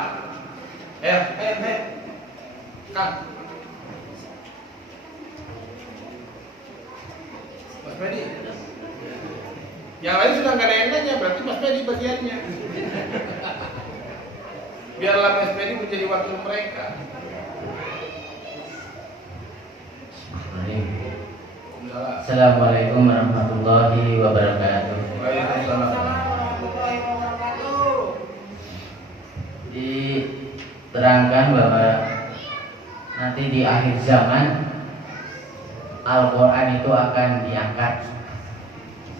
Kang. Mas Medi. Yang lain sudah nggak ada yang nanya, berarti Mas Medi bagiannya. Biarlah Mas Medi menjadi wakil mereka. Assalamualaikum warahmatullahi wabarakatuh. Waalaikumsalam. Diterangkan bahwa nanti di akhir zaman Al-Quran itu akan diangkat.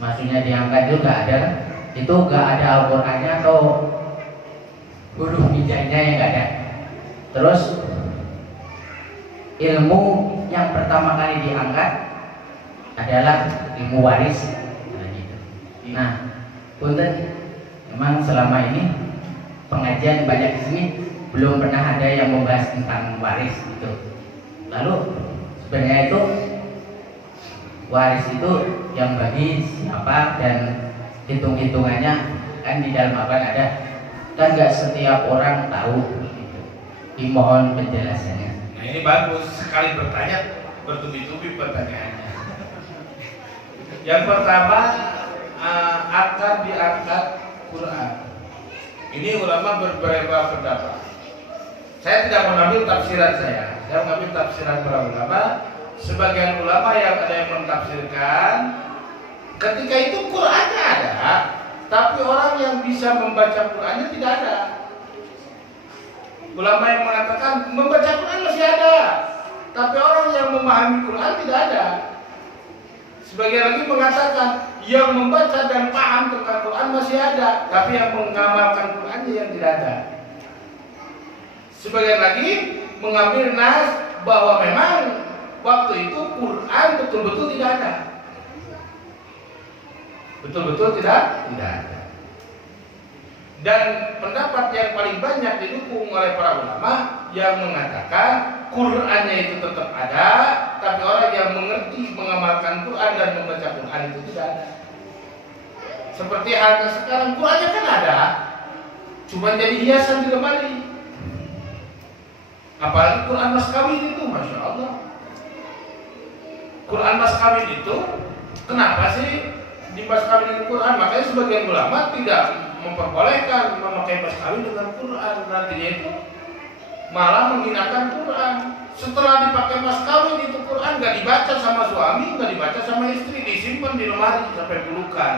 Maksudnya diangkat itu nggak ada, itu nggak ada Al-Qurannya atau huruf hijainya yang nggak ada. Terus ilmu yang pertama kali diangkat adalah ilmu waris. Nah, punten, memang selama ini pengajian banyak di sini belum pernah ada yang membahas tentang waris itu. Lalu sebenarnya itu waris itu yang bagi siapa dan hitung-hitungannya kan di dalam apa ada, kan nggak setiap orang tahu. Dimohon penjelasannya. Nah ini bagus sekali bertanya, bertubi-tubi pertanyaannya. Yang pertama akan diangkat Quran. Ini ulama beberapa pendapat. Saya tidak mengambil tafsiran saya mengambil tafsiran para ulama. Sebagian ulama yang ada yang mentafsirkan ketika itu Qurannya ada, tapi orang yang bisa membaca Qurannya tidak ada. Ulama yang mengatakan membaca Quran masih ada, tapi orang yang memahami Quran tidak ada. Sebagian lagi mengatakan yang membaca dan paham tentang Quran masih ada, tapi yang mengamalkan Qurannya yang tidak ada. Sebagian lagi mengambil nas bahwa memang waktu itu Quran betul-betul tidak ada. Betul-betul tidak ada. Dan pendapat yang paling banyak didukung oleh para ulama yang mengatakan Qurannya itu tetap ada, tapi orang yang mengerti mengamalkan Quran dan membaca Quran itu tidak ada. Seperti halnya sekarang Qurannya kan ada, cuma jadi hiasan di lemari. Apalagi Quran mas kawin itu, masya Allah. Quran mas kawin itu, kenapa sih di mas kawin itu Quran? Makanya sebagian ulama tidak memperbolehkan memakai mas kawin dengan Quran. Nantinya itu malah menghinakan Quran. Setelah dipakai mas kawin itu Quran nggak dibaca sama suami, nggak dibaca sama istri, disimpan di lemari sampai bulukan.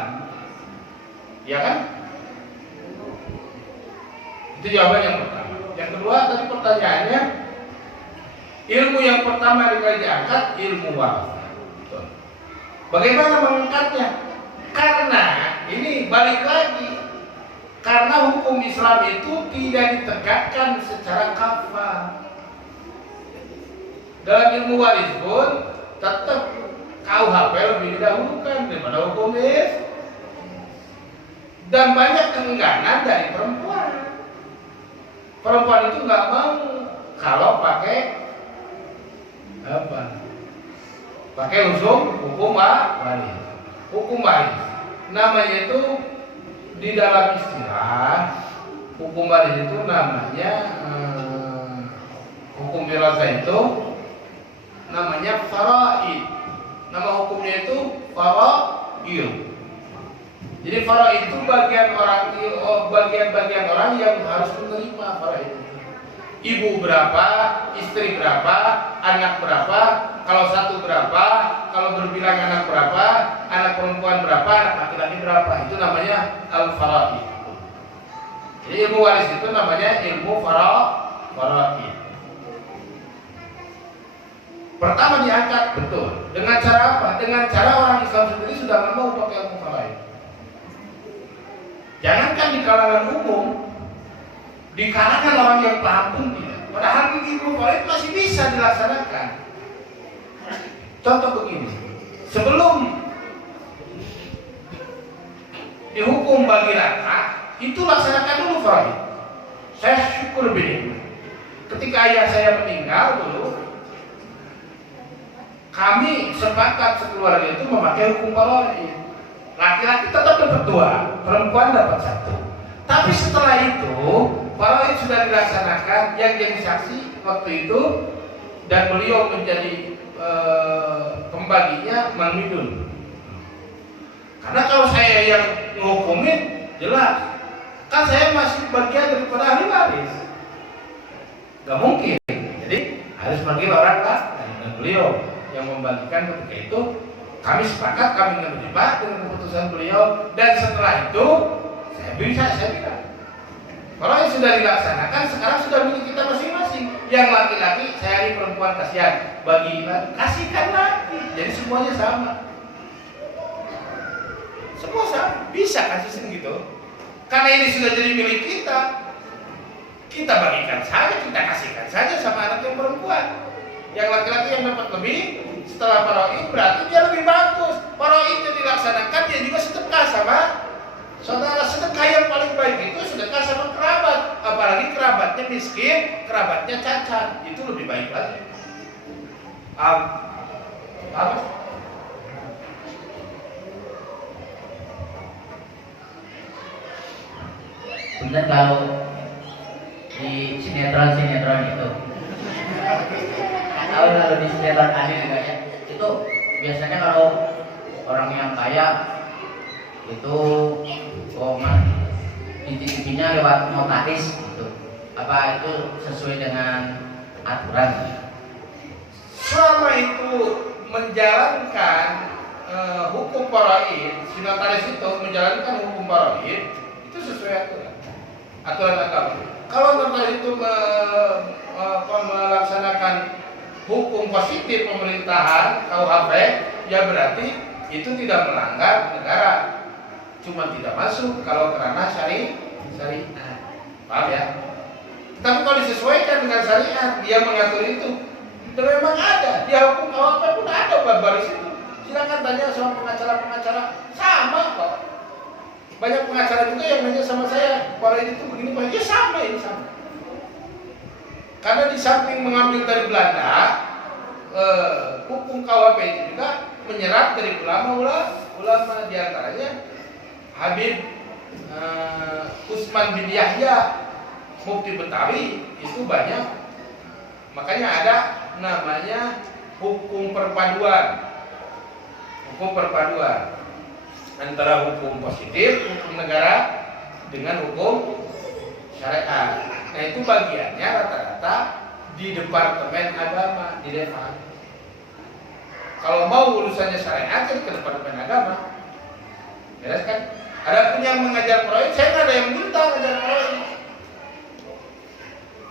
Ya kan? Itu jawaban yang pertama. Yang kedua tadi pertanyaannya, ilmu yang pertama yang diangkat ilmu warasah. Bagaimana mengangkatnya? Karena ini balik lagi, karena hukum Islam itu tidak ditegakkan secara kafah. Dalam ilmu waris pun tetap KUHP lebih didahulukan daripada hukum Islam. Dan banyak keengganan dari perempuan. Perempuan itu nggak mau kalau pakai apa? Pakai hukum waris. Hukum waris namanya itu di dalam istilah hukum waris itu namanya hukum wirasah itu namanya faraid. Nama hukumnya itu faraid. Jadi faraid itu bagian-bagian orang yang harus menerima faraid. Ibu berapa, istri berapa, anak berapa, kalau satu berapa, kalau berbilang anak berapa, anak perempuan berapa, anak laki-laki berapa. Itu namanya al-faraid. Jadi ilmu waris itu namanya ilmu faraid. Pertama diangkat, betul. Dengan cara apa? Dengan cara orang Islam sendiri sudah nggak mau pakai ilmu faraid. Jangankan di kalangan umum, di kalangan orang yang paham pun tidak. Padahal ilmu faraid masih bisa dilaksanakan. Contoh begini, sebelum dihukum bagi rata, itu laksanakan dulu faraid. Saya syukur begini. Ketika ayah saya meninggal dulu, kami sepakat sekeluarga itu memakai hukum faraid. Laki-laki tetap dapat 2, perempuan dapat 1. Tapi setelah itu, faraid sudah dilaksanakan, yang jadi saksi waktu itu dan beliau menjadi pembaginya Mang Midun. Karena kalau saya yang menghukumin, jelas kan saya masih bagian daripada ahli waris. Gak mungkin. Jadi harus bagi orang kan, dan beliau yang membagikan ketika itu. Kami sepakat, kami menerima dengan keputusan beliau, dan setelah itu saya bilang, kalau yang sudah dilaksanakan, sekarang sudah milik kita masing-masing. Yang laki-laki, saya ini perempuan, kasihan, kasihkan lagi. Jadi semuanya sama. Semua sama, bisa kasih gitu. Karena ini sudah jadi milik kita, kita bagikan saja, kita kasihkan saja sama anak yang perempuan. Yang laki-laki yang dapat lebih setelah faraid berarti dia lebih bagus. Faraidnya dilaksanakan, dia juga sedekah sama saudara. Sedekah yang paling baik itu sedekah sama kerabat, apalagi kerabatnya miskin, kerabatnya cacat, itu lebih baik lagi. Apa? Kemudian kalau di sinetron itu, kalau di sinetron aneh juga ya, itu biasanya kalau orang yang kaya itu dititipinya lewat notaris gitu. Apa itu sesuai dengan aturan? Selama itu menjalankan hukum faraid, si notaris itu menjalankan hukum faraid, itu sesuai aturan agama. Kalau notaris itu melaksanakan hukum positif pemerintahan KUHP, ya berarti itu tidak melanggar negara, cuma tidak masuk kalau kerana syariat. Paham ya? Tapi kalau disesuaikan dengan syariat, dia mengatur itu. Dan memang ada, di hukum KUHP pun ada baris itu. Silakan tanya sama pengacara-pengacara, sama kok. Banyak pengacara juga yang nanya sama saya, faraid itu begini, ya sama ini sama. Karena di samping mengambil dari Belanda, hukum KUHP itu juga menyerap dari ulama diantaranya Habib Utsman bin Yahya Mufti Betawi itu banyak, makanya ada namanya hukum perpaduan antara hukum positif, hukum negara dengan hukum syariat. Nah itu bagiannya rata-rata di Departemen Agama di Devan. Kalau mau urusannya syariat ke Departemen Agama, beres kan? Ada pun yang mengajar proyek, saya nggak ada yang minta mengajar proyek.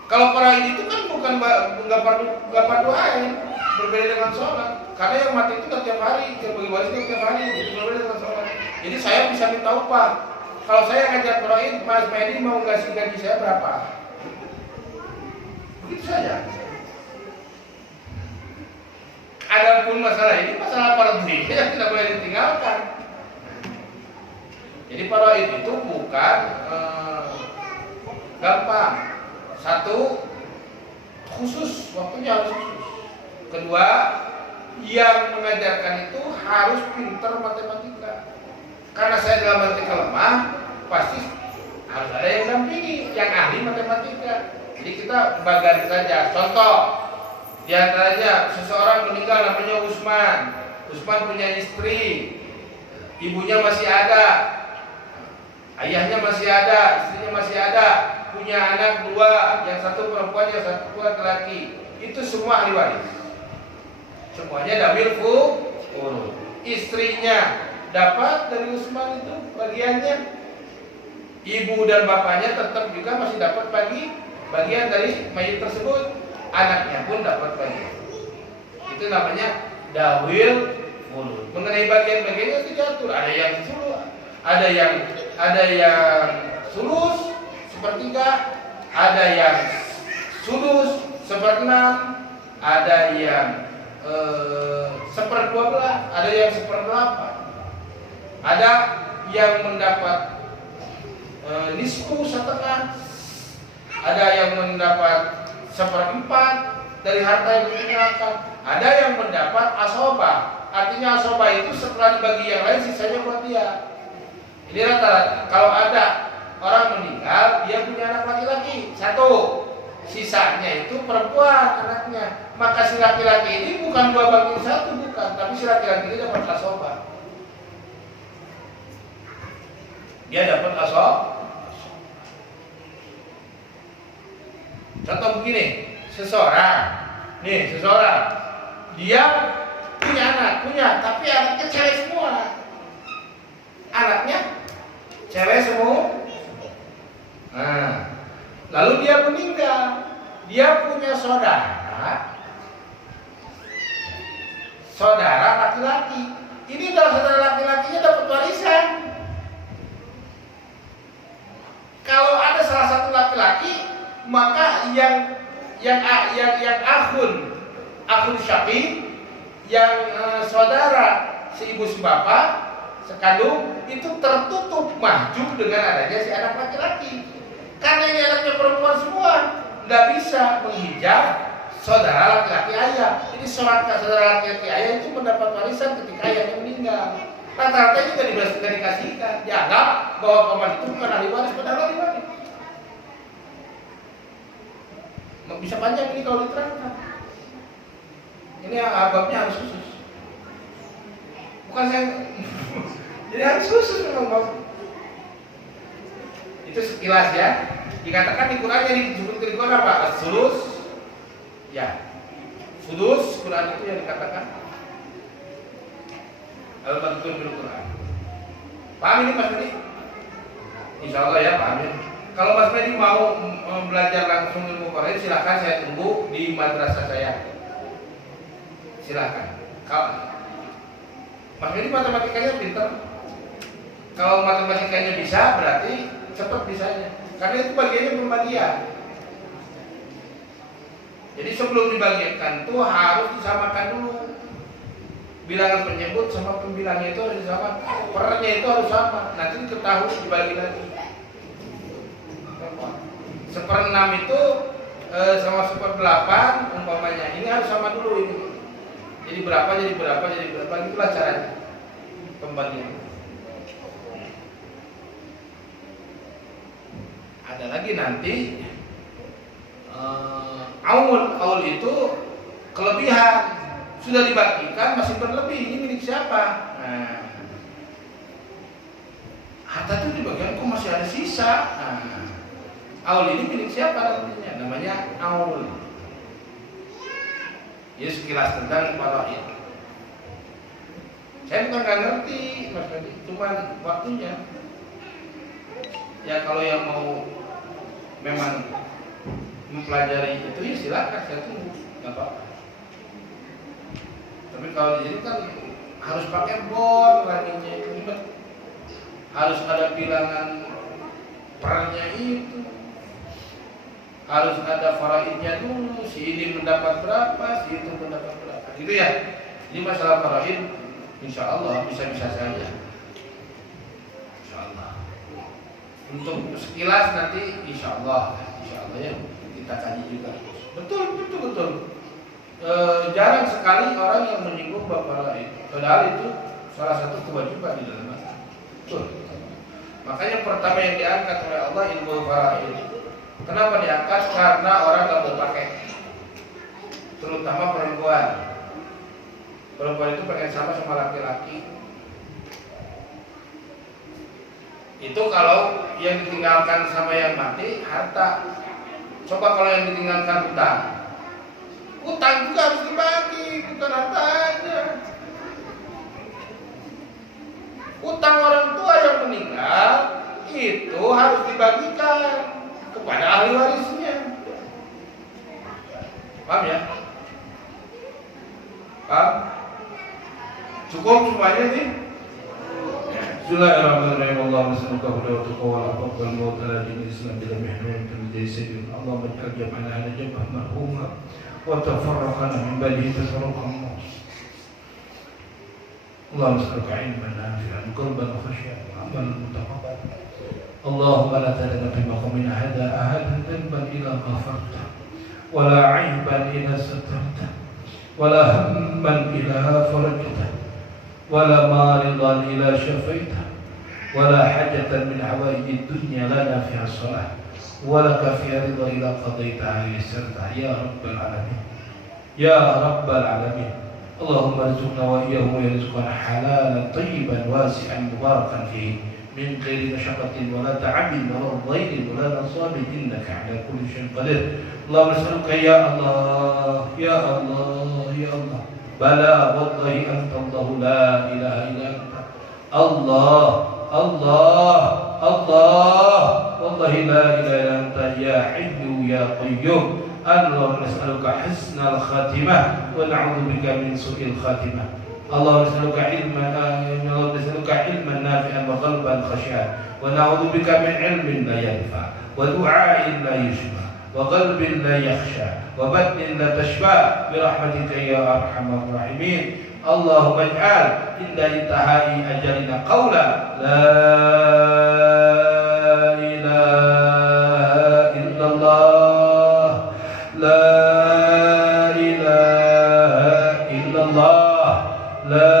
Kalau proyek itu kan bukan nggak fardu ain, berbeda dengan sholat. Karena yang mati itu nggak tiap hari, yang bagi waris itu tiap hari, itu berbeda dengan sholat. Jadi saya bisa minta upah. Kalau saya ngajar proyek, Mas Medi mau ngasih gaji saya berapa? Begitu saja. Adapun masalah ini masalah fardu yang tidak boleh ditinggalkan. Jadi faraid itu bukan gampang. Satu, khusus, waktunya harus khusus. Kedua, yang mengajarkan itu harus pintar matematika. Karena saya dalam matematika lemah, pasti harus ada yang dampingi, yang ahli matematika. Jadi kita bagian saja. Contoh, di antaranya seseorang meninggal namanya Utsman. Utsman punya istri, ibunya masih ada, ayahnya masih ada, istrinya masih ada, punya anak dua, yang satu perempuan, yang satu laki-laki. Itu semua ahli waris. Semuanya damil furud. Istrinya dapat dari Utsman itu bagiannya. Ibu dan bapaknya tetap juga masih dapat bagian dari mayit tersebut. Anaknya pun dapat bagian. Itu namanya dawil furud. Mengenai bagian-bagiannya itu diatur. Ada yang sulus sepertiga, ada yang sudus seperenam, ada yang 1/12, ada yang 1/8, ada yang mendapat nisfu setengah, ada yang mendapat 1/4 dari harta yang ditinggalkan, ada yang mendapat asobah. Artinya asobah itu setelah dibagi yang lain sisanya buat dia. Jadi rata-rata kalau ada orang meninggal, dia punya anak laki-laki 1, sisanya itu perempuan anaknya. Maka si laki-laki ini bukan 2/1, bukan, tapi si laki-laki ini dapat asobah. Dia dapat asobah. Contoh begini, seseorang, dia punya anak, tapi anaknya cewek semua. Anaknya cewek semua. Nah, lalu dia meninggal, dia punya saudara laki-laki. Ini kalau saudara laki-lakinya dapat warisan. Kalau ada salah satu laki-laki, maka yang akhun syaqi, yang saudara seibu sebapak sekandung itu tertutup mahjub dengan adanya si anak laki-laki. Karena ini anaknya perempuan semua, nggak bisa menghijab saudara laki-laki ayah. Jadi saudara laki-laki ayah itu mendapat warisan ketika ayahnya meninggal. Rata-rata juga dikasihkan. Dianggap bahwa paman itu bukan ahli waris, padahal ahli waris. Bisa panjang ini kalau diterangkan. Ini ababnya harus khusus. Bukan saya. Jadi harus khusus memang Bang. Itu sekilas ya. Dikatakan di Qurannya disebutkan di Quran apa? As-sulus. Ya. Sudus Quran itu yang dikatakan. Al-Madkur bil Quran. Paham ini Mas Medi? Insya Allah ya paham ya. Kalau Mas Medi mau belajar langsung ilmu Quran, silakan saya tunggu di madrasah saya. Silakan. Kalau Mas Medi matematikanya pintar. Kalau matematikanya bisa, berarti cepat bisanya. Karena itu bagiannya pembagian. Jadi sebelum dibagikan tuh harus disamakan dulu. Bilangan penyebut sama pembilangnya itu harus disamakan. Pernya itu harus sama. Nanti diketahui dibagi lagi. 1/6 itu sama 1/8 umpamanya. Ini harus sama dulu ini. Jadi berapa, itulah caranya pembagian. ada lagi nanti aul itu kelebihan, sudah dibagikan masih berlebih, ini milik siapa? Nah, harta itu dibagikan kok masih ada sisa. Nah, aul ini milik siapa nantinya? Namanya aul. Jadi sekilas tentang faraid. Saya bukan nggak ngerti, Mas Fadi, cuman waktunya. Ya kalau yang mau memang mempelajari itu ya silakan, saya tunggu, nggak apa-apa. Tapi kalau di sini kan harus pakai bor, ranginya itu ribet. Harus ada bilangan pernya itu. Harus ada faraidnya dulu, si ini mendapat berapa, si itu mendapat berapa. Gitu ya. Ini masalah faraid, insya Allah bisa-bisa saja. Insya Allah. Untuk sekilas nanti insya Allah ya kita kaji juga. Betul. Jarang sekali orang yang menyinggung bab faraid. Padahal itu salah satu kewajiban di dalam agama. Betul. Makanya pertama yang diangkat oleh Allah ilmu faraid. Kenapa diangkat? Karena orang nggak mau pakai, terutama perempuan. Perempuan itu pengen sama laki-laki. Itu kalau yang ditinggalkan sama yang mati harta. Coba kalau yang ditinggalkan hutang, hutang juga harus dibagi, bukan harta aja. Hutang orang tua yang meninggal itu harus dibagikan kepada ahli warisnya. Paham ya? Paham? Cukup semuanya nih? Bismillahirrahmanirrahim. Allahumma salli ala Muhammad wa ala alihi wa sahbihi Islam bila mihnun min sayyidina Allahumma ij'al jam'ana ala jam'ah marhuma wa tafarraqana min ba'dihi tafarraqan Allahumma salli ilman nafi'an qalban khashi'an amalan mutaqabbalan Allahumma la tadana fi maqamina hadha ahadan dhanban ila ghafarta wa la 'ayban ila satarta wa la hamman ila farajta wa la maridan ila shafaita wa la hajatan min hawaiji dunya lana fiha salah wa laka fiha ridha ila qadaitaha yassarta ya rabbal alamin ya rabbal alamin Allahumma rizqna wa iyyahum yarzuqna halalan tayyiban wasi'an mubarakan fihi min ghairi masyaqqatin wa la ta'abin wa la dhayrin wa la nasabin innaka ala kulli syai'in qadir Allahumma nas'aluka ya Allah ya Allah ya Allah bala wallahi anta Allah la ilaha illa anta Allah Allah Allah wallahi la ilaha illa anta ya hayyu ya qayyum Allahumma nas'aluka husnal khatimah wa na'udzu bika min su'il khatimah Allahumma nas'aluka ilman nafi'an wa qalban khashi'an wa na'udzu bika min ilmin la yanfa wa du'a'in la yushma wa qalbin la yakhsha wa batnin la tashba bi rahmatika ya arhamar rahimin Allahumma ij'al inda intihai ajalina qawla la ilaha illallah la ilaha illallah la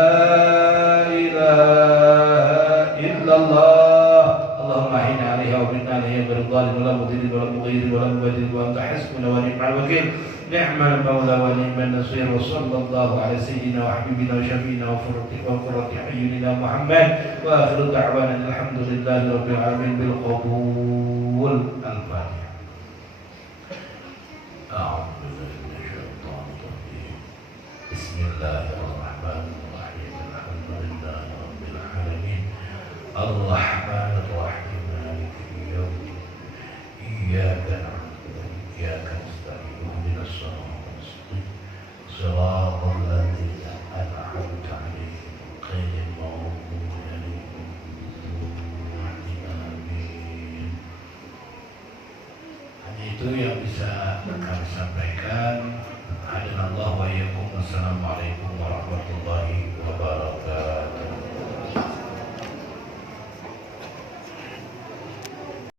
ilaha illallah Allahumma ahina 'alaiha wa binna 'alaiha biridhanika wa la mudhillin wa la mughayyirin wa la mubaddil wa anta hasbuna wa ni'mal wakeel ni'mal mawla wa ni'man nasir wa sallallahu ala sayyidina wa habibina wa syafiina wa qurrati a'yunina Muhammad wa akhiru da'wana alhamdulillahi rabbil alamin bil qabul al-Fatihah. A'udzu billahi minasyaitonir rajim. Bismillahirrahmanirrahim. Alhamdulillahi rabbil alamin. Ar-Rahmanir Rahim. Maliki yaumiddin. Iyyaka na'budu wa iyyaka nasta'in. Ihdinas siratal mustaqim. Shiratal ladzina an'amta 'alaihim ghairil maghdubi 'alaihim waladdallin. Hanya itu yang bisa kami sampaikan.